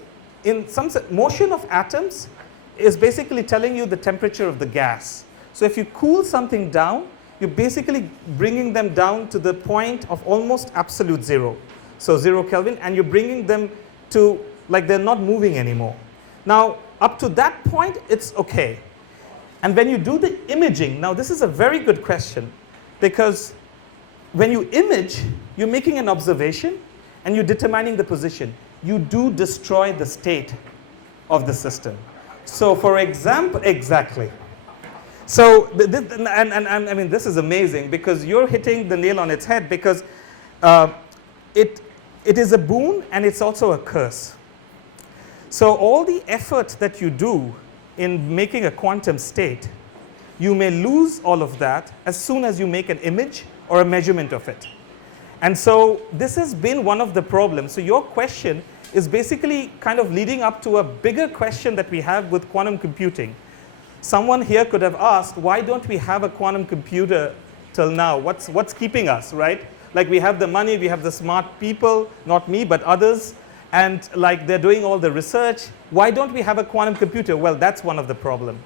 in some sense, motion of atoms is basically telling you the temperature of the gas. So if you cool something down, you're basically bringing them down to the point of almost absolute zero. So 0 Kelvin, and you're bringing them to like they're not moving anymore. Now, up to that point, it's okay. And when you do the imaging, now this is a very good question, because when you image, you're making an observation and you're determining the position. You do destroy the state of the system. So for example, exactly. So, I mean, this is amazing because you're hitting the nail on its head, because it is a boon and it's also a curse. So all the effort that you do in making a quantum state, you may lose all of that as soon as you make an image or a measurement of it. And so this has been one of the problems. So your question is basically kind of leading up to a bigger question that we have with quantum computing. Someone here could have asked, why don't we have a quantum computer till now? What's keeping us, right? Like, we have the money, we have the smart people, not me, but others, and like they're doing all the research. Why don't we have a quantum computer? Well, that's one of the problems.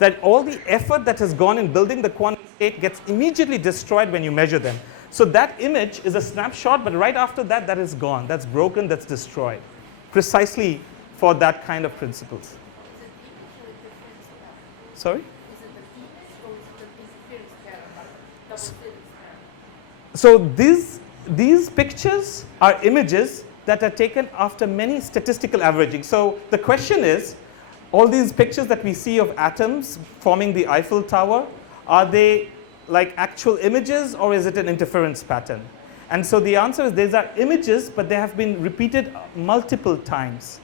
That all the effort that has gone in building the quantum state gets immediately destroyed when you measure them. So that image is a snapshot, but right after that, that is gone. That's broken, that's destroyed. Precisely for that kind of principles. Sorry? So this these pictures are images that are taken after many statistical averaging. So the question is, all these pictures that we see of atoms forming the Eiffel Tower, are they like actual images or is it an interference pattern? And so the answer is these are images, but they have been repeated multiple times.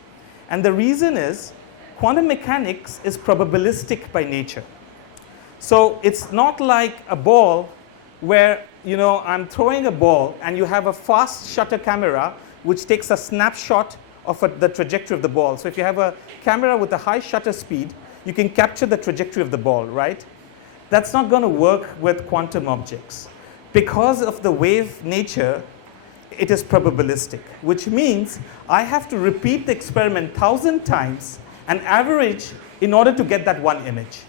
And the reason is quantum mechanics is probabilistic by nature. So it's not like a ball where, you know, I'm throwing a ball and you have a fast shutter camera which takes a snapshot of the trajectory of the ball. So if you have a camera with a high shutter speed, you can capture the trajectory of the ball, right? That's not going to work with quantum objects. Because of the wave nature, it is probabilistic, which means I have to repeat the experiment 1,000 times and average in order to get that one image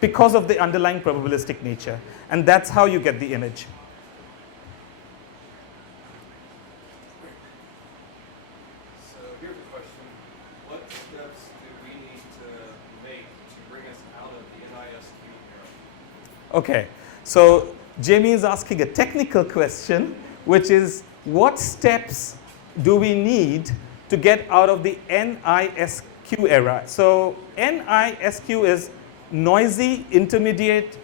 because of the underlying probabilistic nature. And that's how you get the image. So here's a question. What steps do we need to make to bring us out of the NISQ era? Okay, so Jamie is asking a technical question, which is what steps do we need to get out of the NISQ era? So NISQ is noisy, intermediate,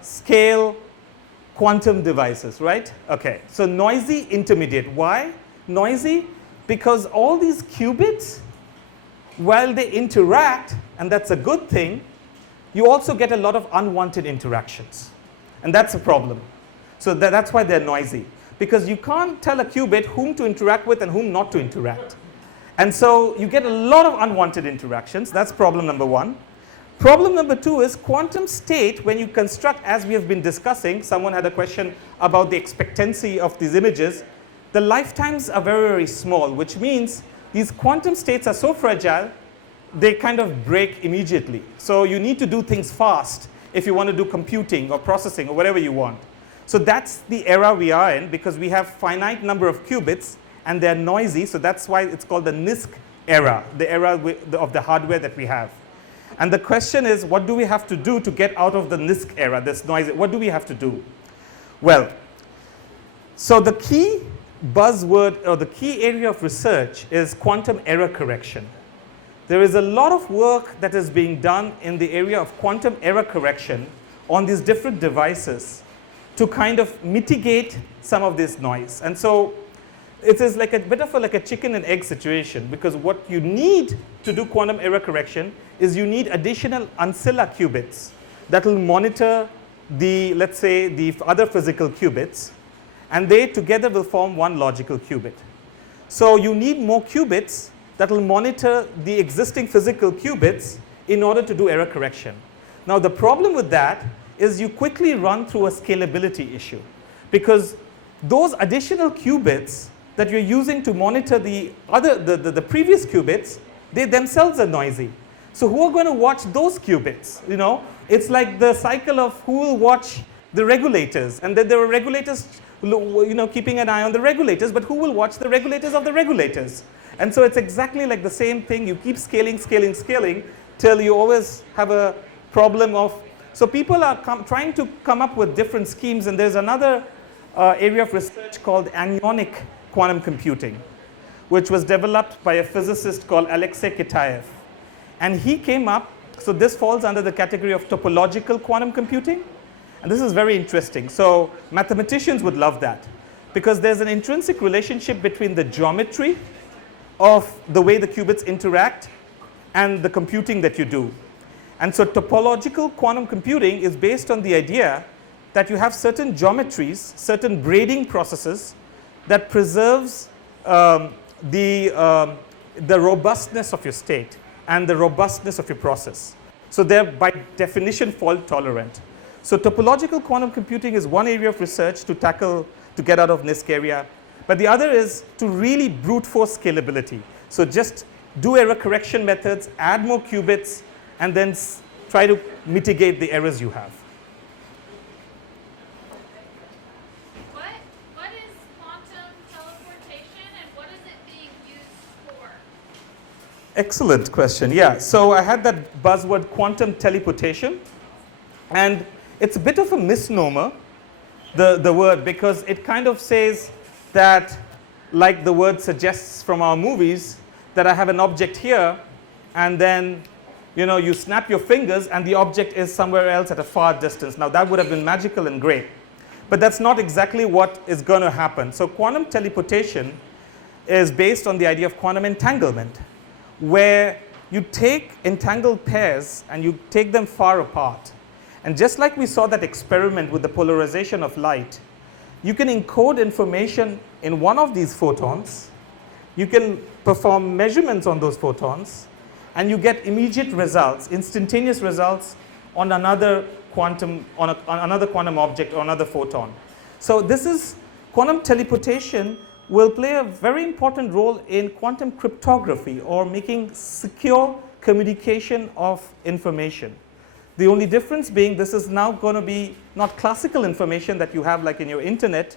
scale, quantum devices, right? Okay, so noisy, intermediate. Why noisy? Because all these qubits, while they interact, and that's a good thing, you also get a lot of unwanted interactions. And that's a problem. So that's why they're noisy. Because you can't tell a qubit whom to interact with and whom not to interact. And so you get a lot of unwanted interactions. That's problem number one. Problem number two is quantum state, when you construct, as we have been discussing, someone had a question about the expectancy of these images. The lifetimes are very, very small, which means these quantum states are so fragile, they kind of break immediately. So you need to do things fast if you want to do computing or processing or whatever you want. So that's the era we are in, because we have finite number of qubits and they're noisy. So that's why it's called the NISQ era, the era of the hardware that we have. And the question is, what do we have to do to get out of the NISQ era, this noise? What do we have to do? Well, so the key buzzword or the key area of research is quantum error correction. There is a lot of work that is being done in the area of quantum error correction on these different devices to kind of mitigate some of this noise. And so it is like a bit of a chicken and egg situation, because what you need to do quantum error correction is you need additional ancilla qubits that will monitor the, let's say, the other physical qubits, and they together will form one logical qubit. So you need more qubits that will monitor the existing physical qubits in order to do error correction. Now the problem with that is you quickly run through a scalability issue, because those additional qubits that you're using to monitor the previous qubits, they themselves are noisy. So who are going to watch those qubits? You know, it's like the cycle of who will watch the regulators, and then there are regulators, you know, keeping an eye on the regulators, but who will watch the regulators of the regulators? And so it's exactly like the same thing. You keep scaling, scaling, scaling till you always have a problem of. So people are trying to come up with different schemes, and there's another area of research called anionic quantum computing, which was developed by a physicist called Alexei Kitaev. And he came up, so this falls under the category of topological quantum computing. And this is very interesting. So mathematicians would love that, because there's an intrinsic relationship between the geometry of the way the qubits interact and the computing that you do. And so topological quantum computing is based on the idea that you have certain geometries, certain braiding processes that preserves the robustness of your state and the robustness of your process. So they're by definition fault tolerant. So topological quantum computing is one area of research to tackle, to get out of NISQ area. But the other is to really brute force scalability. So just do error correction methods, add more qubits, and then try to mitigate the errors you have. What is quantum teleportation, and what is it being used for? Excellent question. Yeah, so I had that buzzword quantum teleportation, and it's a bit of a misnomer, the word, because it kind of says that, like the word suggests from our movies, that I have an object here, and then you snap your fingers and the object is somewhere else at a far distance. Now that would have been magical and great, but that's not exactly what is going to happen. So quantum teleportation is based on the idea of quantum entanglement, where you take entangled pairs and you take them far apart. And just like we saw that experiment with the polarization of light, you can encode information in one of these photons, you can perform measurements on those photons, and you get immediate results, instantaneous results on another quantum object or another photon. So this is quantum teleportation will play a very important role in quantum cryptography, or making secure communication of information. The only difference being this is now going to be not classical information that you have like in your internet,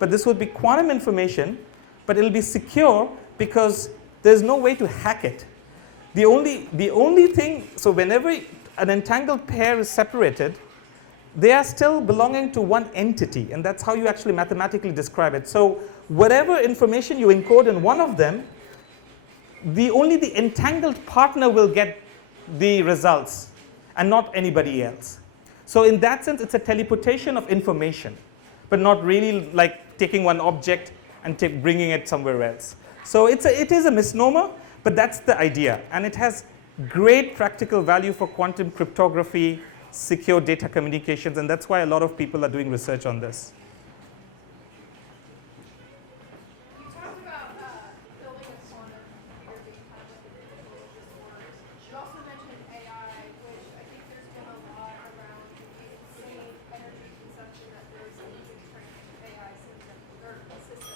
but this would be quantum information, but it'll be secure because there's no way to hack it. The only thing, so whenever an entangled pair is separated, they are still belonging to one entity, and that's how you actually mathematically describe it. So whatever information you encode in one of them, only the entangled partner will get the results and not anybody else. So in that sense, it's a teleportation of information, but not really like taking one object and bringing it somewhere else. So it is a misnomer, but that's the idea, and it has great practical value for quantum cryptography, secure data communications, and that's why a lot of people are doing research on this. You talked about building a quantum computer being kind of like a difficult words. You also mentioned AI, which I think there's been a lot around the insane energy consumption that there's needed to train AI systems.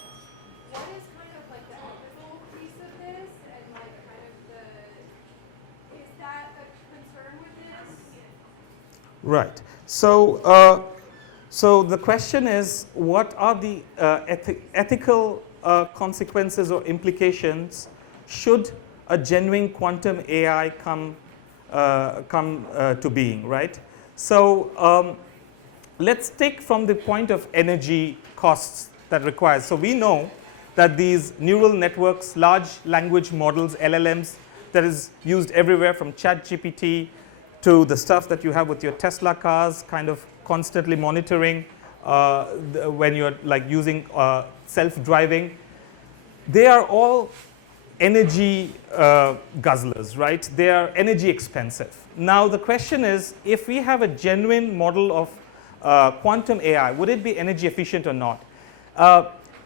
What is kind of like the ethical piece of this, and like kind of is that a concern with this? Right. So the question is, what are the ethical consequences or implications should a genuine quantum AI come to being, right? So let's take from the point of energy costs that requires. So we know that these neural networks, large language models, LLMs, that is used everywhere from ChatGPT to the stuff that you have with your Tesla cars, kind of constantly monitoring when you're like using self-driving. They are all energy guzzlers, right? They are energy expensive. Now the question is, if we have a genuine model of quantum AI, would it be energy efficient or not?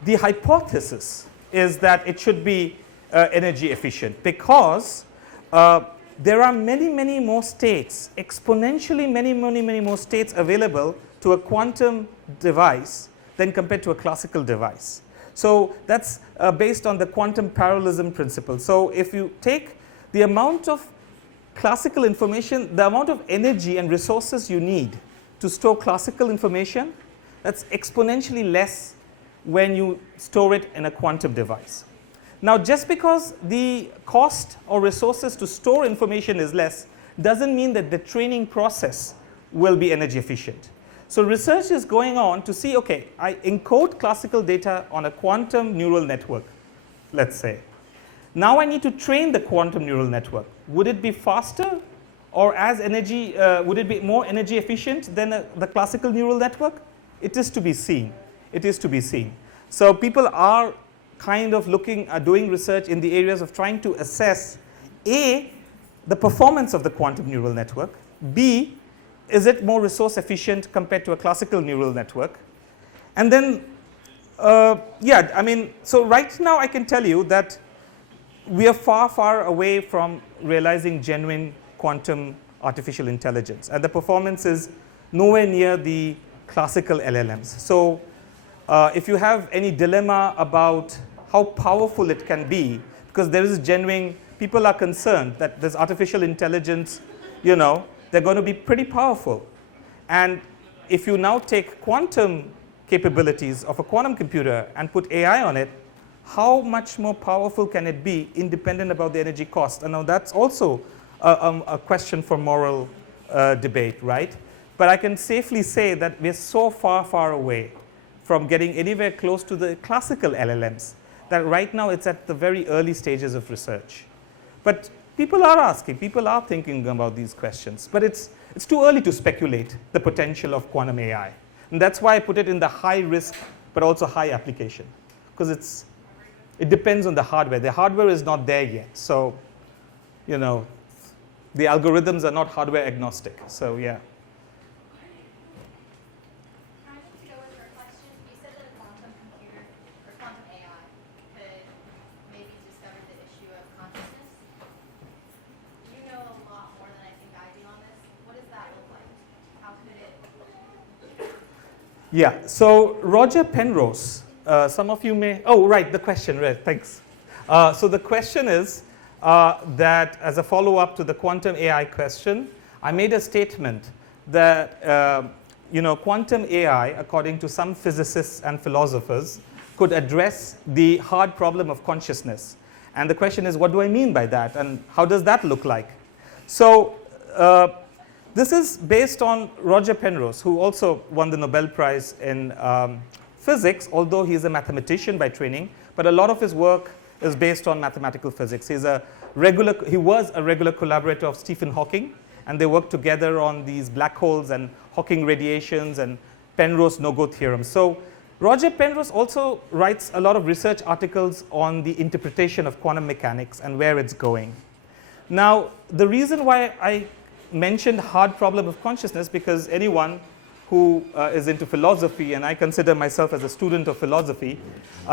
The hypothesis is that it should be energy efficient because there are many more states, exponentially many more states available to a quantum device than compared to a classical device. So that's based on the quantum parallelism principle. So if you take the amount of classical information, the amount of energy and resources you need to store classical information, that's exponentially less when you store it in a quantum device. Now, just because the cost or resources to store information is less doesn't mean that the training process will be energy efficient. So research is going on to see, okay, I encode classical data on a quantum neural network, let's say. Now I need to train the quantum neural network. Would it be faster or would it be more energy efficient than the classical neural network? It is to be seen. It is to be seen. So people are kind of doing research in the areas of trying to assess A, the performance of the quantum neural network, B, is it more resource efficient compared to a classical neural network, and then, so right now I can tell you that we are far away from realizing genuine quantum artificial intelligence, and the performance is nowhere near the classical LLMs. So if you have any dilemma about how powerful it can be, because there is genuine, people are concerned that this artificial intelligence, they're going to be pretty powerful. And if you now take quantum capabilities of a quantum computer and put AI on it, how much more powerful can it be independent about the energy cost? And now that's also a question for moral debate, right? But I can safely say that we're so far, far away from getting anywhere close to the classical LLMs that right now it's at the very early stages of research. But people are asking, people are thinking about these questions. But it's too early to speculate the potential of quantum AI. And that's why I put it in the high risk, but also high application. Because it depends on the hardware. The hardware is not there yet. So, you know, the algorithms are not hardware agnostic. So, yeah. Kind of to go with your question, you said that a quantum computer or quantum AI could maybe discover the issue of consciousness. You know a lot more than I think I do on this. What does that look like? How could it? Yeah, so Roger Penrose, some of you may, oh, right, the question, right, thanks. So the question is that as a follow-up to the quantum AI question, I made a statement that, quantum AI, according to some physicists and philosophers, could address the hard problem of consciousness. And the question is, what do I mean by that? And how does that look like? So this is based on Roger Penrose, who also won the Nobel Prize in physics, although he's a mathematician by training, but a lot of his work is based on mathematical physics. He was a regular collaborator of Stephen Hawking, and they worked together on these black holes and Hawking radiations and Penrose-no-go theorem. So Roger Penrose also writes a lot of research articles on the interpretation of quantum mechanics and where it's going. Now, the reason why I mentioned hard problem of consciousness, because anyone who is into philosophy, and I consider myself as a student of philosophy,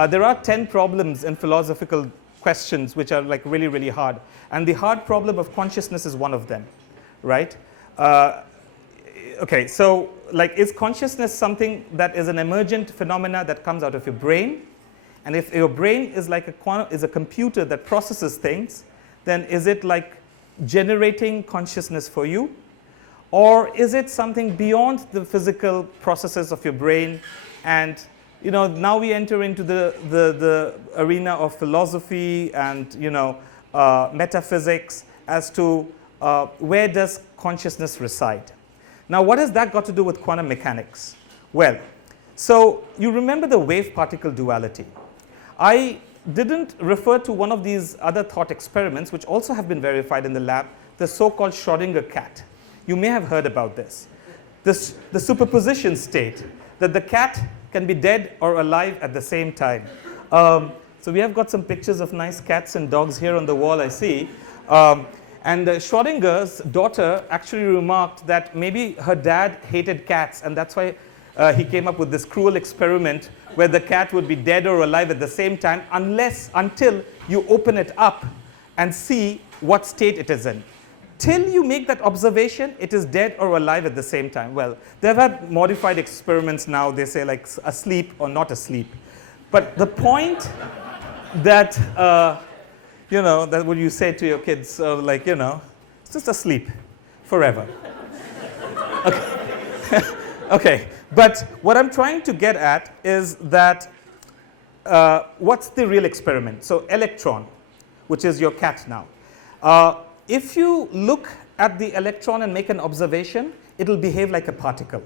there are 10 problems in philosophical questions which are like really, really hard. And the hard problem of consciousness is one of them, right? Okay, so like, is consciousness something that is an emergent phenomena that comes out of your brain? And if your brain is like a computer that processes things, then is it like generating consciousness for you? Or is it something beyond the physical processes of your brain? And now we enter into the arena of philosophy and metaphysics as to where does consciousness reside. Now, what has that got to do with quantum mechanics? Well, so you remember the wave-particle duality. I didn't refer to one of these other thought experiments, which also have been verified in the lab, the so-called Schrödinger cat. You may have heard about this. The superposition state, that the cat can be dead or alive at the same time. So we have got some pictures of nice cats and dogs here on the wall, I see. And Schrödinger's daughter actually remarked that maybe her dad hated cats, and that's why he came up with this cruel experiment where the cat would be dead or alive at the same time until you open it up and see what state it is in. Till you make that observation, it is dead or alive at the same time. Well, they've had modified experiments now. They say like asleep or not asleep. But the point that, that what you say to your kids, it's just asleep forever. Okay. Okay. But what I'm trying to get at is that what's the real experiment? So electron, which is your cat now. If you look at the electron and make an observation, it'll behave like a particle.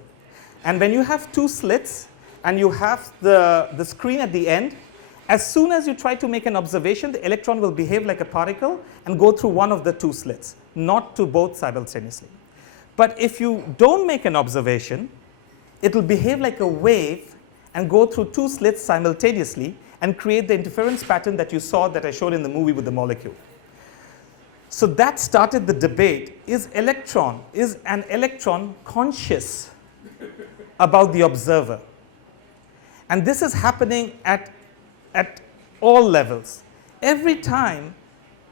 And when you have two slits and you have the screen at the end, as soon as you try to make an observation, the electron will behave like a particle and go through one of the two slits, not to both simultaneously. But if you don't make an observation, it will behave like a wave and go through two slits simultaneously and create the interference pattern that you saw that I showed in the movie with the molecule. So that started the debate, is an electron conscious about the observer? And this is happening at all levels. Every time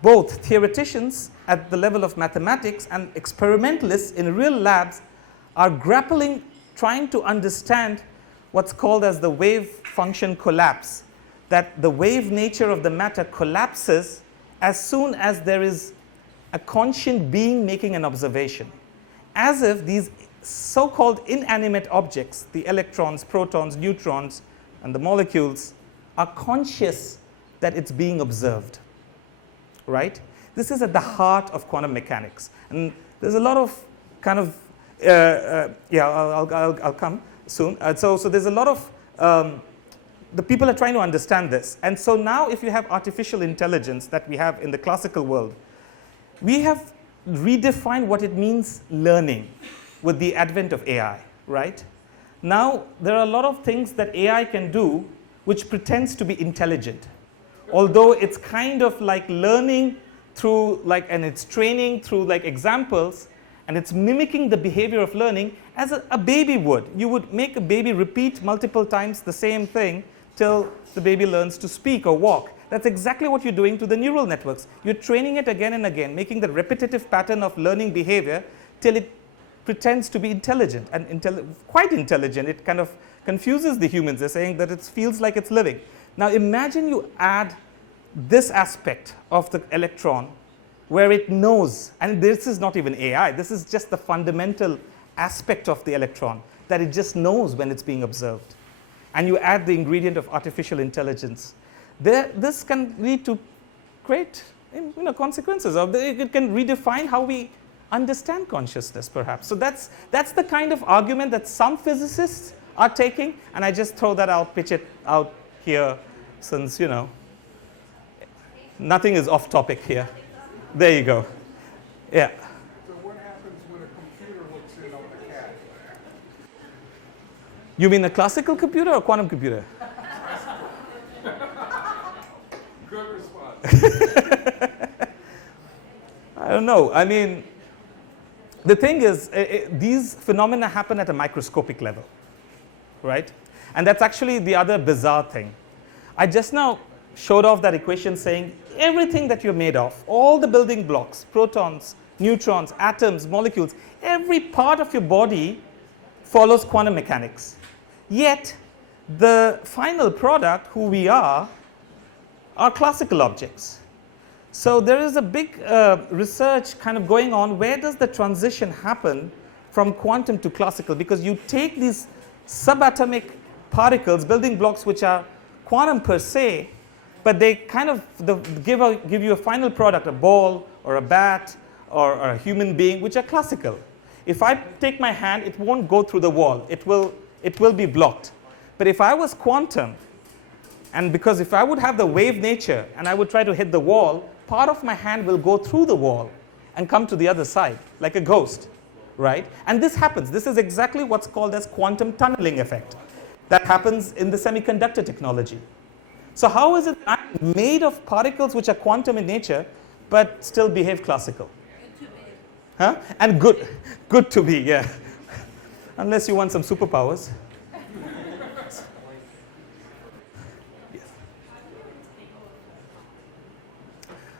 both theoreticians at the level of mathematics and experimentalists in real labs are grappling, trying to understand what's called as the wave function collapse, that the wave nature of the matter collapses as soon as there is a conscient being making an observation, as if these so-called inanimate objects, the electrons, protons, neutrons, and the molecules, are conscious that it's being observed, right? This is at the heart of quantum mechanics. And there's a lot of kind of Yeah, I'll come soon. So there's a lot of, the people are trying to understand this. And so now if you have artificial intelligence that we have in the classical world, we have redefined what it means learning with the advent of AI, right? Now, there are a lot of things that AI can do which pretends to be intelligent. Although it's kind of like learning through and it's training through examples, and it's mimicking the behavior of learning as a baby would. You would make a baby repeat multiple times the same thing till the baby learns to speak or walk. That's exactly what you're doing to the neural networks. You're training it again and again, making the repetitive pattern of learning behavior till it pretends to be intelligent and quite intelligent. It kind of confuses the humans. They're saying that it feels like it's living. Now imagine you add this aspect of the electron where it knows, and this is not even AI, this is just the fundamental aspect of the electron, that it just knows when it's being observed. And you add the ingredient of artificial intelligence. This can lead to great consequences. It can redefine how we understand consciousness, perhaps. So that's the kind of argument that some physicists are taking, and I just throw that out, pitch it out here, since, nothing is off topic here. There you go. Yeah. So what happens when a computer looks in on the cat? You mean a classical computer or quantum computer? Good response. I don't know. I mean, the thing is, these phenomena happen at a microscopic level, right? And that's actually the other bizarre thing. I just now showed off that equation saying everything that you're made of, all the building blocks, protons, neutrons, atoms, molecules, every part of your body follows quantum mechanics. Yet, the final product, who we are classical objects. So there is a big research kind of going on. Where does the transition happen from quantum to classical? Because you take these subatomic particles, building blocks which are quantum per se, but they kind of give you a final product, a ball or a bat or a human being, which are classical. If I take my hand, it won't go through the wall. It will be blocked. But if I was quantum, and because if I would have the wave nature and I would try to hit the wall, part of my hand will go through the wall and come to the other side, like a ghost, right? And this happens. This is exactly what's called as quantum tunneling effect. That happens in the semiconductor technology. So how is it I'm made of particles which are quantum in nature, but still behave classical? Good to be. Huh? And good to be, yeah. Unless you want some superpowers.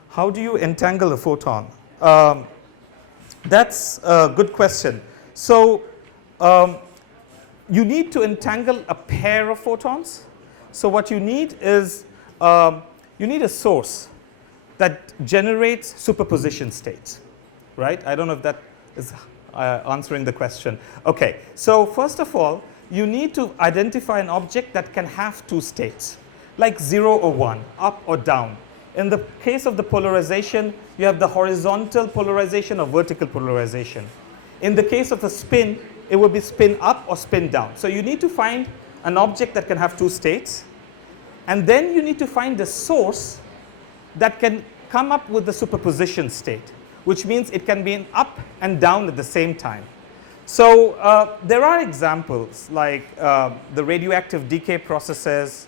How do you entangle a photon? That's a good question. So you need to entangle a pair of photons. So what you need is you need a source that generates superposition states, right? I don't know if that is answering the question. Okay, so first of all, you need to identify an object that can have two states, like 0 or 1, up or down. In the case of the polarization, you have the horizontal polarization or vertical polarization. In the case of a spin, it will be spin up or spin down. So you need to find an object that can have two states, and then you need to find a source that can come up with the superposition state, which means it can be an up and down at the same time. So there are examples like the radioactive decay processes.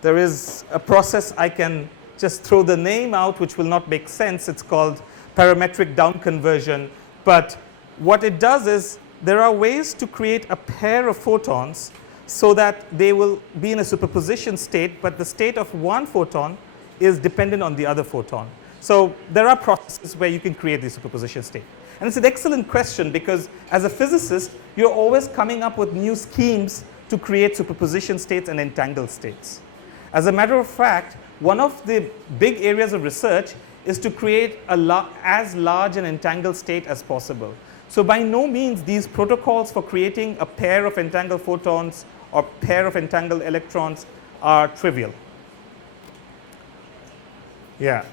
There is a process, I can just throw the name out, which will not make sense. It's called parametric down conversion. But what it does is there are ways to create a pair of photons so that they will be in a superposition state, but the state of one photon is dependent on the other photon. So there are processes where you can create the superposition state. And it's an excellent question because as a physicist, you're always coming up with new schemes to create superposition states and entangled states. As a matter of fact, one of the big areas of research is to create as large an entangled state as possible. So by no means these protocols for creating a pair of entangled photons or pair of entangled electrons are trivial. Yeah.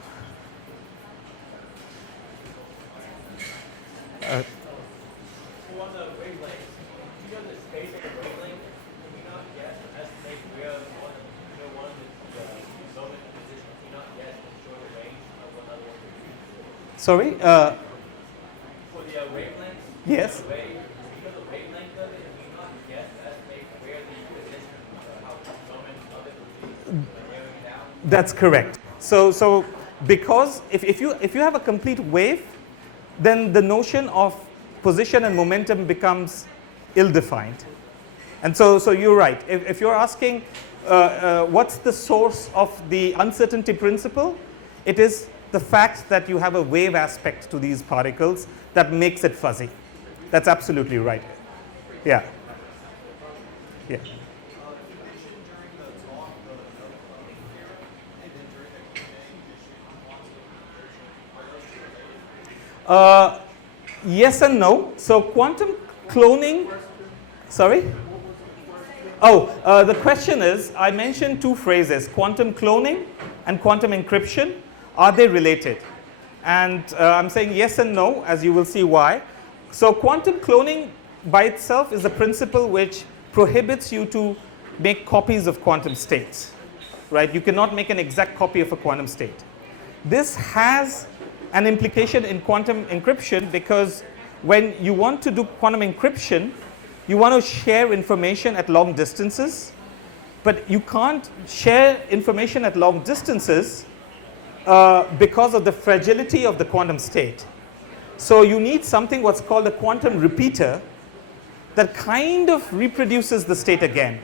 Sorry? For the wavelength, Yes? because the wavelength of it, we not guess estimate where the position, how moment of it would be narrowing down. That's correct. So because if you have a complete wave, then the notion of position and momentum becomes ill-defined. And so you're right. If you're asking what's the source of the uncertainty principle, it is the fact that you have a wave aspect to these particles that makes it fuzzy. That's absolutely right. Yeah. Yeah. Yes and no. So quantum cloning, sorry? Oh, the question is, I mentioned two phrases, quantum cloning and quantum encryption. Are they related? And I'm saying yes and no, as you will see why. So quantum cloning by itself is a principle which prohibits you to make copies of quantum states, right? You cannot make an exact copy of a quantum state. This has an implication in quantum encryption because when you want to do quantum encryption, you want to share information at long distances, but you can't share information at long distances because of the fragility of the quantum state. So you need something what's called a quantum repeater that kind of reproduces the state again.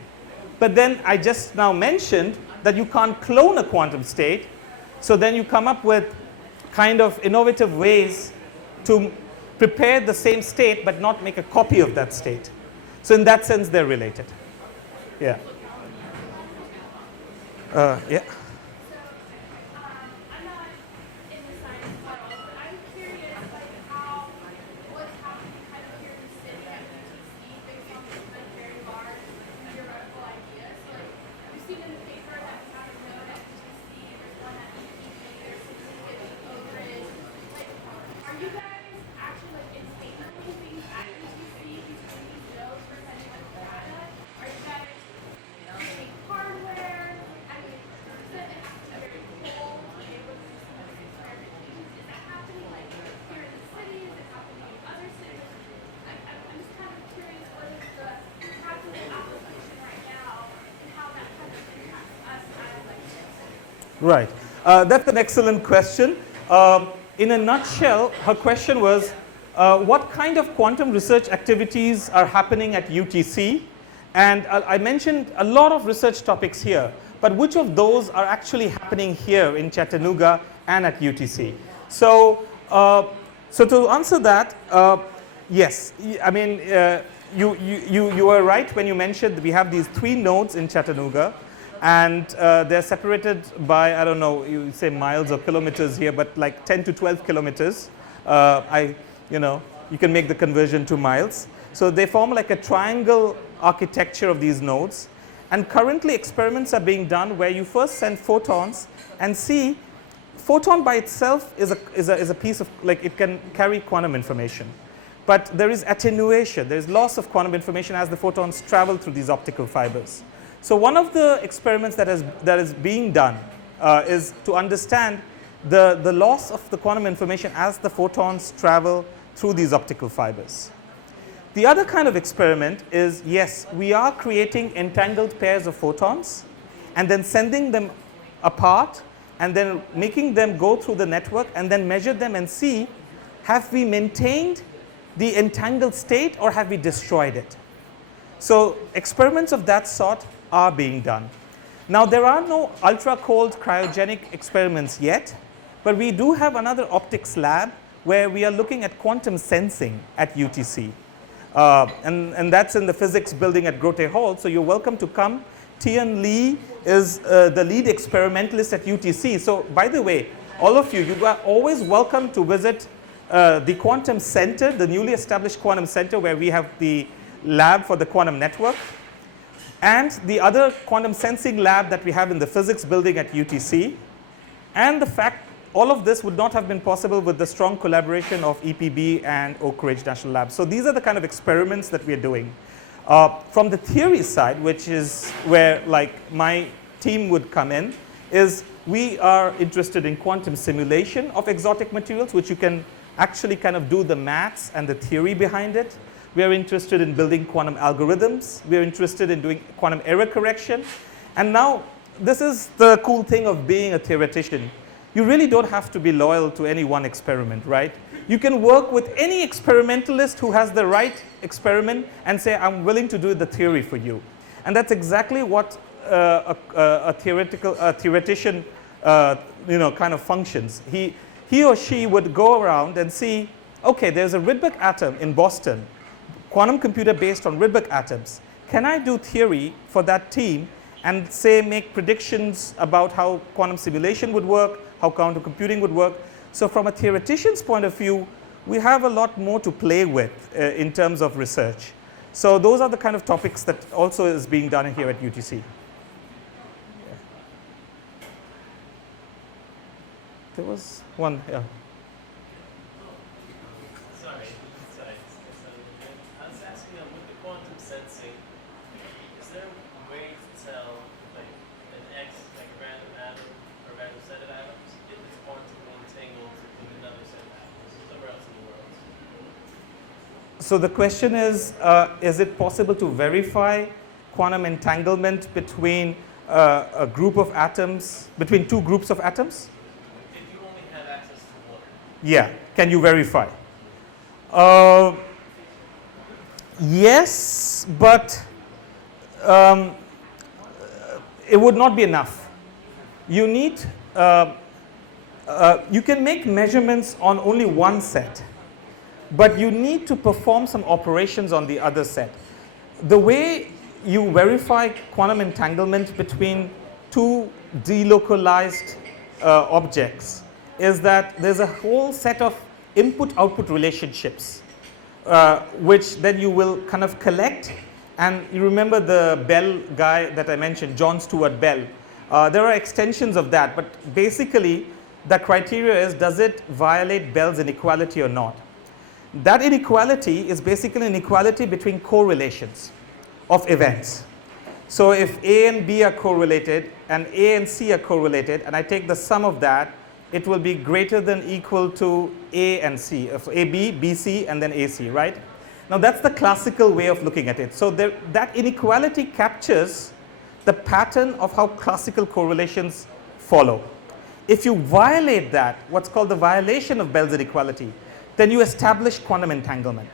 But then I just now mentioned that you can't clone a quantum state, so then you come up with kind of innovative ways to prepare the same state but not make a copy of that state. So in that sense, they're related. Yeah. Yeah. I'm not in the science world, but I'm curious, like, what's happening kind of here in the city at UTC based on this like very large theoretical idea. So, like, we've seen in the paper that we have a node at UTC, there's one at UTC, there's something at Oak Ridge. Like, are you guys actually like entangling things at UTC between these nodes for sending us data? Are you guys creating hardware? I mean, it's very cool to be able to do some of these experimentations. Is that happening like here in the city? Is it happening in other cities? I'm just kind of curious what is the practical application right now and how that kind of impacts us as like citizens. Right. That's an excellent question. In a nutshell, her question was, what kind of quantum research activities are happening at UTC? And I mentioned a lot of research topics here, but which of those are actually happening here in Chattanooga and at UTC? So to answer that, yes, I mean, you are right when you mentioned that we have these 3 nodes in Chattanooga, and they're separated by, I don't know, you say miles or kilometers here, but like 10 to 12 kilometers. You can make the conversion to miles. So they form like a triangle architecture of these nodes. And currently experiments are being done where you first send photons and see, photon by itself is a piece of, like, it can carry quantum information. But there is attenuation, there is loss of quantum information as the photons travel through these optical fibers. So one of the experiments that is being done is to understand the loss of the quantum information as the photons travel through these optical fibers. The other kind of experiment is, yes, we are creating entangled pairs of photons and then sending them apart and then making them go through the network and then measure them and see, have we maintained the entangled state or have we destroyed it? So experiments of that sort are being done. Now, there are no ultra-cold cryogenic experiments yet, but we do have another optics lab where we are looking at quantum sensing at UTC. And that's in the physics building at Grote Hall, so you're welcome to come. Tian Lee is the lead experimentalist at UTC. So by the way, all of you, you are always welcome to visit the Quantum Center, the newly established Quantum Center where we have the lab for the quantum network, and the other quantum sensing lab that we have in the physics building at UTC. And the fact all of this would not have been possible with the strong collaboration of EPB and Oak Ridge National Lab. So these are the kind of experiments that we are doing. From the theory side, which is where like my team would come in, is we are interested in quantum simulation of exotic materials, which you can actually kind of do the maths and the theory behind it. We are interested in building quantum algorithms. We are interested in doing quantum error correction. And now, this is the cool thing of being a theoretician. You really don't have to be loyal to any one experiment, right? You can work with any experimentalist who has the right experiment and say, I'm willing to do the theory for you. And that's exactly what a theoretician kind of functions. He or she would go around and see, okay, there's a Rydberg atom in Boston, quantum computer based on Rydberg atoms. Can I do theory for that team and say make predictions about how quantum simulation would work, how quantum computing would work? So from a theoretician's point of view, we have a lot more to play with in terms of research. So those are the kind of topics that also is being done here at UTC. Yeah. There was one, yeah. Sorry. I was asking with the quantum sensing, is there a way to tell like an X, like a random atom or a random set of atoms, if it's quantum entangled with another set of atoms somewhere else in the world? So the question is it possible to verify quantum entanglement between a group of atoms, between two groups of atoms? If you only have access to one. Yeah, can you verify? Yes, but it would not be enough. You need, you can make measurements on only one set, but you need to perform some operations on the other set. The way you verify quantum entanglement between two delocalized objects is that there's a whole set of input-output relationships, which then you will kind of collect. And you remember the Bell guy that I mentioned, John Stuart Bell. There are extensions of that, but basically the criteria is, does it violate Bell's inequality or not? That inequality is basically an inequality between correlations of events. So if A and B are correlated and A and C are correlated, and I take the sum of that, it will be greater than equal to A and C, AB, BC, and then AC, right? Now that's the classical way of looking at it. So that inequality captures the pattern of how classical correlations follow. If you violate that, what's called the violation of Bell's inequality, then you establish quantum entanglement.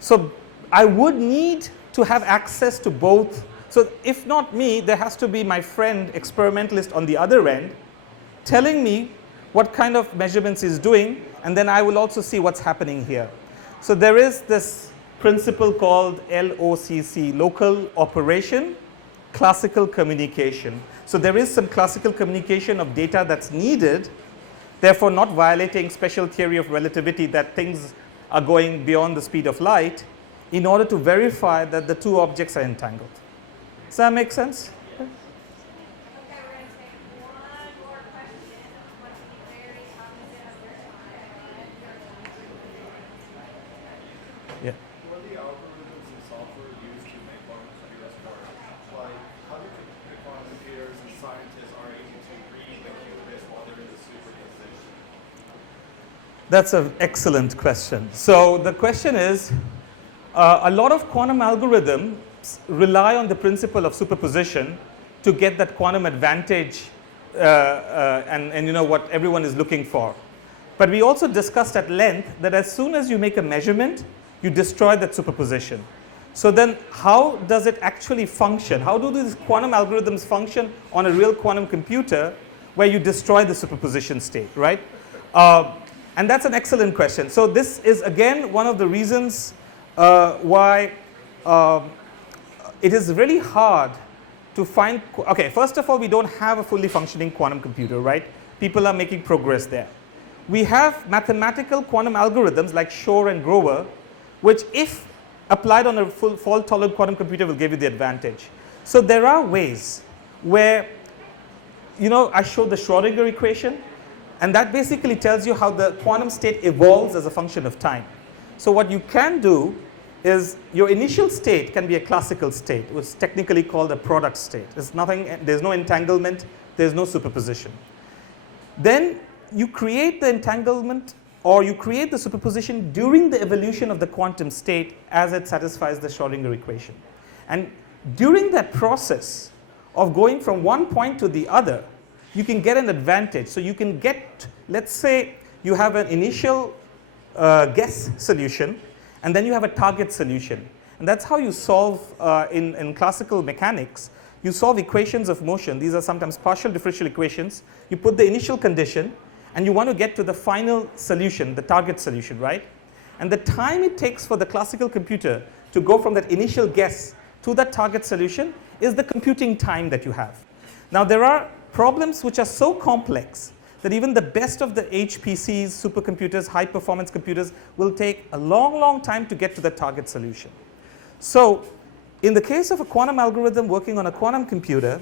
So I would need to have access to both. So if not me, there has to be my friend experimentalist on the other end telling me what kind of measurements he's doing, and then I will also see what's happening here. So there is this principle called LOCC, local operation, classical communication. So there is some classical communication of data that's needed, therefore not violating special theory of relativity that things are going beyond the speed of light, in order to verify that the two objects are entangled. Does that make sense? Okay, we're going to take one more question. I want to be very cognizant of your time. Yeah. What are the algorithms and software used to make quantum computers work? Like, how do the quantum computers and scientists are able to read the qubits while they're in the superposition? That's an excellent question. So the question is, a lot of quantum algorithms rely on the principle of superposition to get that quantum advantage and you know what everyone is looking for. But we also discussed at length that as soon as you make a measurement, you destroy that superposition. So then how does it actually function? How do these quantum algorithms function on a real quantum computer where you destroy the superposition state, right? And that's an excellent question. So this is again one of the reasons why it is really hard to find, okay, first of all, we don't have a fully functioning quantum computer, right? People are making progress there. We have mathematical quantum algorithms like Shor and Grover, which if applied on a full fault-tolerant quantum computer will give you the advantage. So there are ways where, you know, I showed the Schrodinger equation, and that basically tells you how the quantum state evolves as a function of time. So what you can do is your initial state can be a classical state, which is technically called a product state. There's no entanglement there's no superposition. Then you create the entanglement or you create the superposition during the evolution of the quantum state as it satisfies the Schrodinger equation. And during that process of going from one point to the other, you can get an advantage. So you can get, let's say you have an initial guess solution, and then you have a target solution. And that's how you solve, in classical mechanics, you solve equations of motion. These are sometimes partial differential equations. You put the initial condition, and you want to get to the final solution, the target solution, right? And the time it takes for the classical computer to go from that initial guess to that target solution is the computing time that you have. Now, there are problems which are so complex that even the best of the HPCs, supercomputers, high-performance computers will take a long, long time to get to the target solution. So, in the case of a quantum algorithm working on a quantum computer,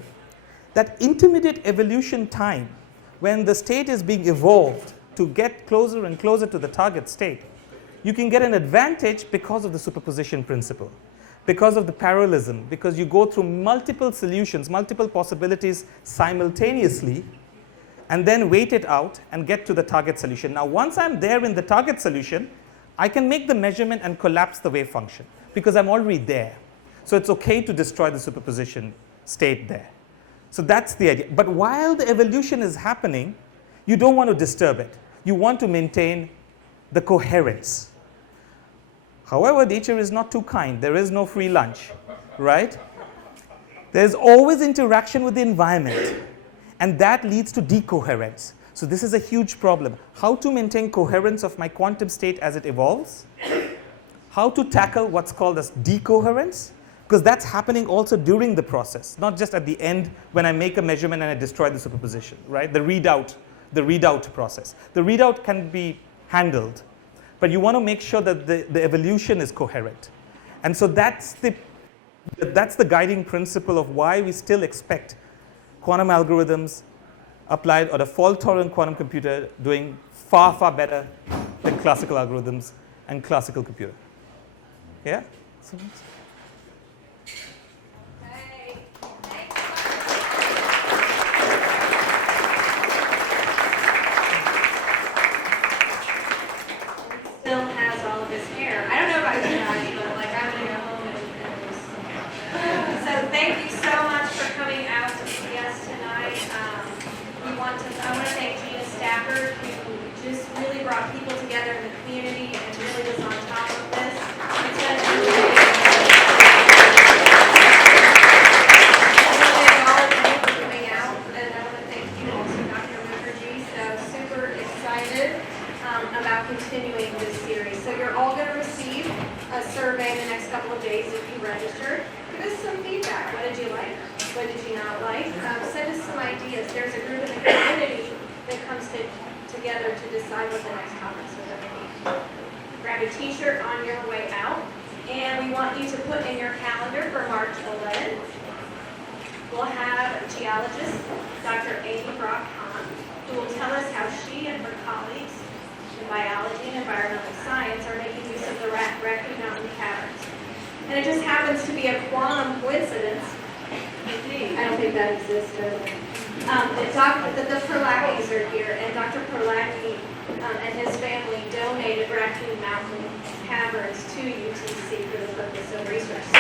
that intermediate evolution time, when the state is being evolved to get closer and closer to the target state, you can get an advantage because of the superposition principle, because of the parallelism, because you go through multiple solutions, multiple possibilities simultaneously, and then wait it out and get to the target solution. Now, once I'm there in the target solution, I can make the measurement and collapse the wave function because I'm already there. So it's okay to destroy the superposition state there. So that's the idea. But while the evolution is happening, you don't want to disturb it. You want to maintain the coherence. However, nature is not too kind. There is no free lunch, right? There's always interaction with the environment, and that leads to decoherence. So this is a huge problem. How to maintain coherence of my quantum state as it evolves? How to tackle what's called as decoherence? Because that's happening also during the process, not just at the end when I make a measurement and I destroy the superposition, right? The readout process. The readout can be handled, but you want to make sure that the evolution is coherent. And so that's the guiding principle of why we still expect quantum algorithms applied on a fault-tolerant quantum computer doing far, far better than classical algorithms and classical computer. Yeah? So, Hey, thanks. Still has all of his hair. I don't know about you guys, but like I'm gonna go home and so thank you so much for coming out to see us tonight. I want to thank Gina Stafford, who just really brought people together in the community and really was on top of this. It's been amazing. About continuing this series. So you're all going to receive a survey in the next couple of days if you registered. Give us some feedback. What did you like? What did you not like? Send us some ideas. There's a group in the community that comes together to decide what the next topics are going to be. Grab a t-shirt on your way out. And we want you to put in your calendar for March 11th. We'll have geologist Dr. Amy Brock-Hahn, who will tell us how she and her colleagues in biology and environmental science are making use of the Rocky Mountain caverns. And it just happens to be a quantum coincidence. I don't think that exists. That the Perlackis are here, and Dr. Perlacki and his family donated Rocky Mountain caverns to UTC for the purpose of research.